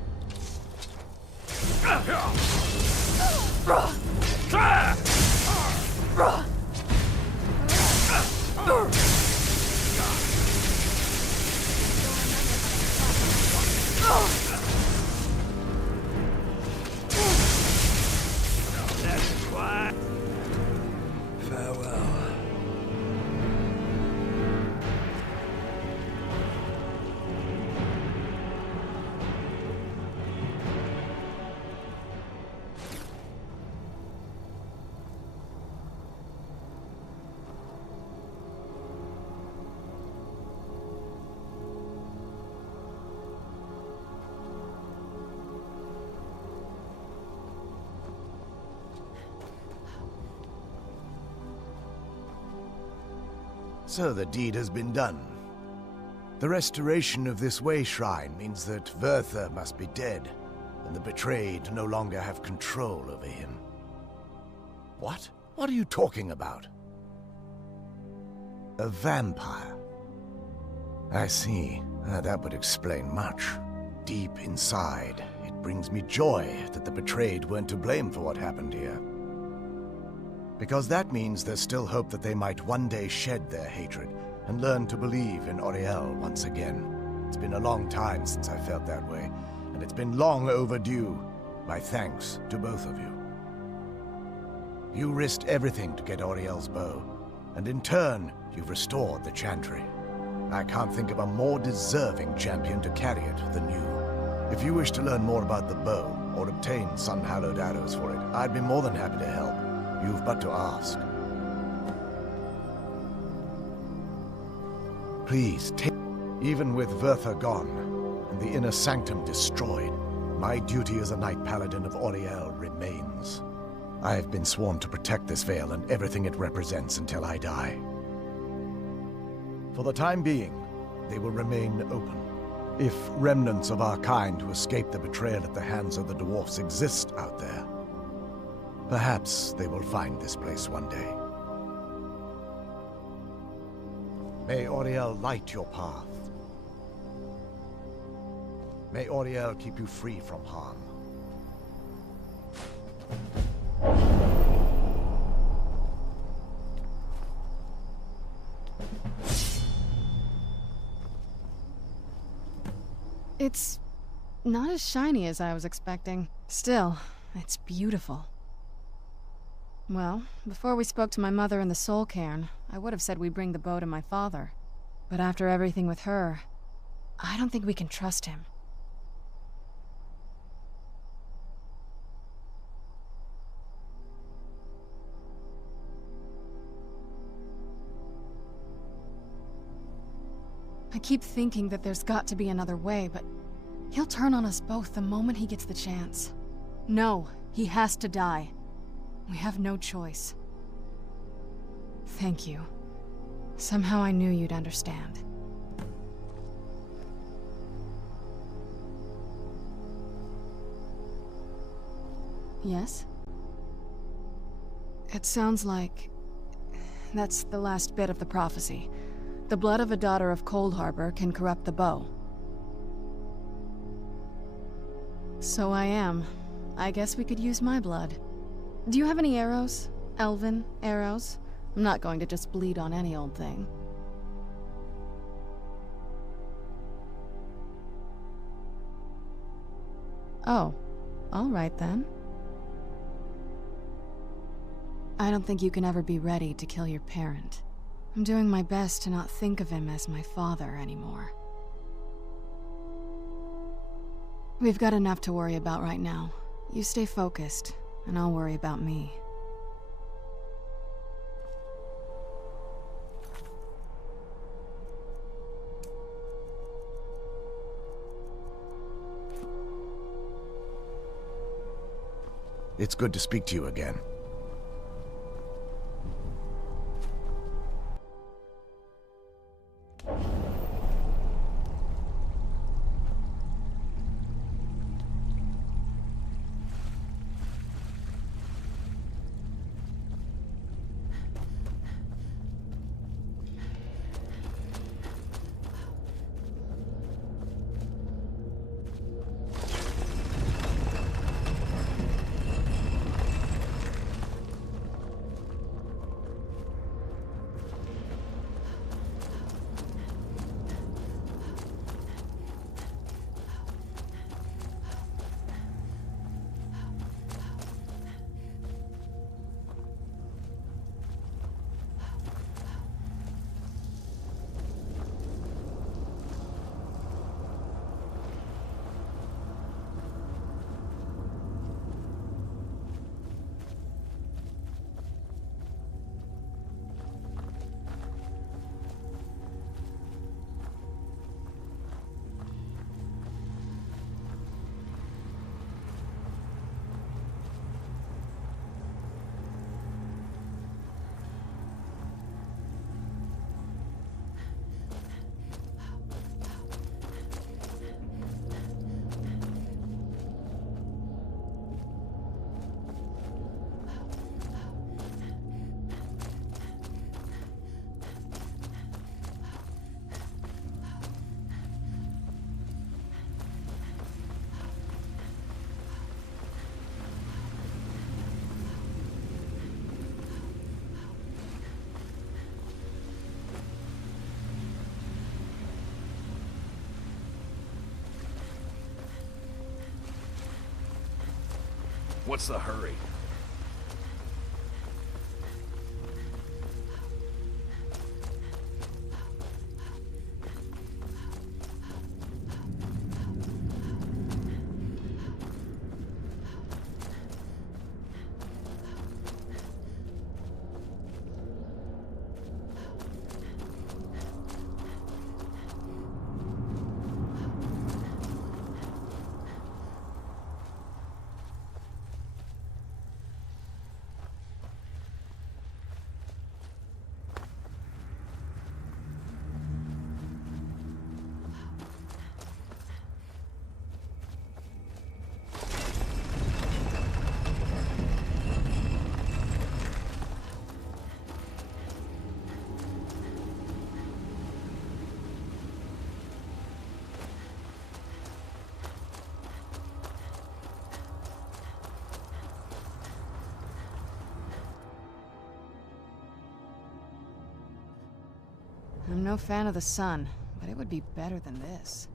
That's why. Farewell. So the deed has been done. The restoration of this way shrine means that Werther must be dead, and the betrayed no longer have control over him. What? What are you talking about? A vampire. I see. That would explain much. Deep inside, it brings me joy that the betrayed weren't to blame for what happened here. Because that means there's still hope that they might one day shed their hatred and learn to believe in Auriel once again. It's been a long time since I felt that way, and it's been long overdue. My thanks to both of you. You risked everything to get Auriel's bow, and in turn, you've restored the Chantry. I can't think of a more deserving champion to carry it than you. If you wish to learn more about the bow, or obtain sun-hallowed arrows for it, I'd be more than happy to help. You've but to ask. Please, take... Even with Vertha gone, and the inner sanctum destroyed, my duty as a Knight Paladin of Auriel remains. I have been sworn to protect this veil and everything it represents until I die. For the time being, they will remain open. If remnants of our kind who escaped the betrayal at the hands of the dwarfs exist out there, perhaps they will find this place one day. May Auriel light your path. May Auriel keep you free from harm. It's not as shiny as I was expecting. Still, it's beautiful. Well, before we spoke to my mother in the Soul Cairn, I would have said we'd bring the bow to my father. But after everything with her, I don't think we can trust him. I keep thinking that there's got to be another way, but he'll turn on us both the moment he gets the chance. No, he has to die. We have no choice. Thank you. Somehow I knew you'd understand. Yes? It sounds like... that's the last bit of the prophecy. The blood of a daughter of Cold Harbor can corrupt the bow. So I am. I guess we could use my blood. Do you have any arrows? Elven arrows? I'm not going to just bleed on any old thing. Oh, all right then. I don't think you can ever be ready to kill your parent. I'm doing my best to not think of him as my father anymore. We've got enough to worry about right now. You stay focused, and I'll worry about me. It's good to speak to you again. What's the hurry? I'm no fan of the sun, but it would be better than this.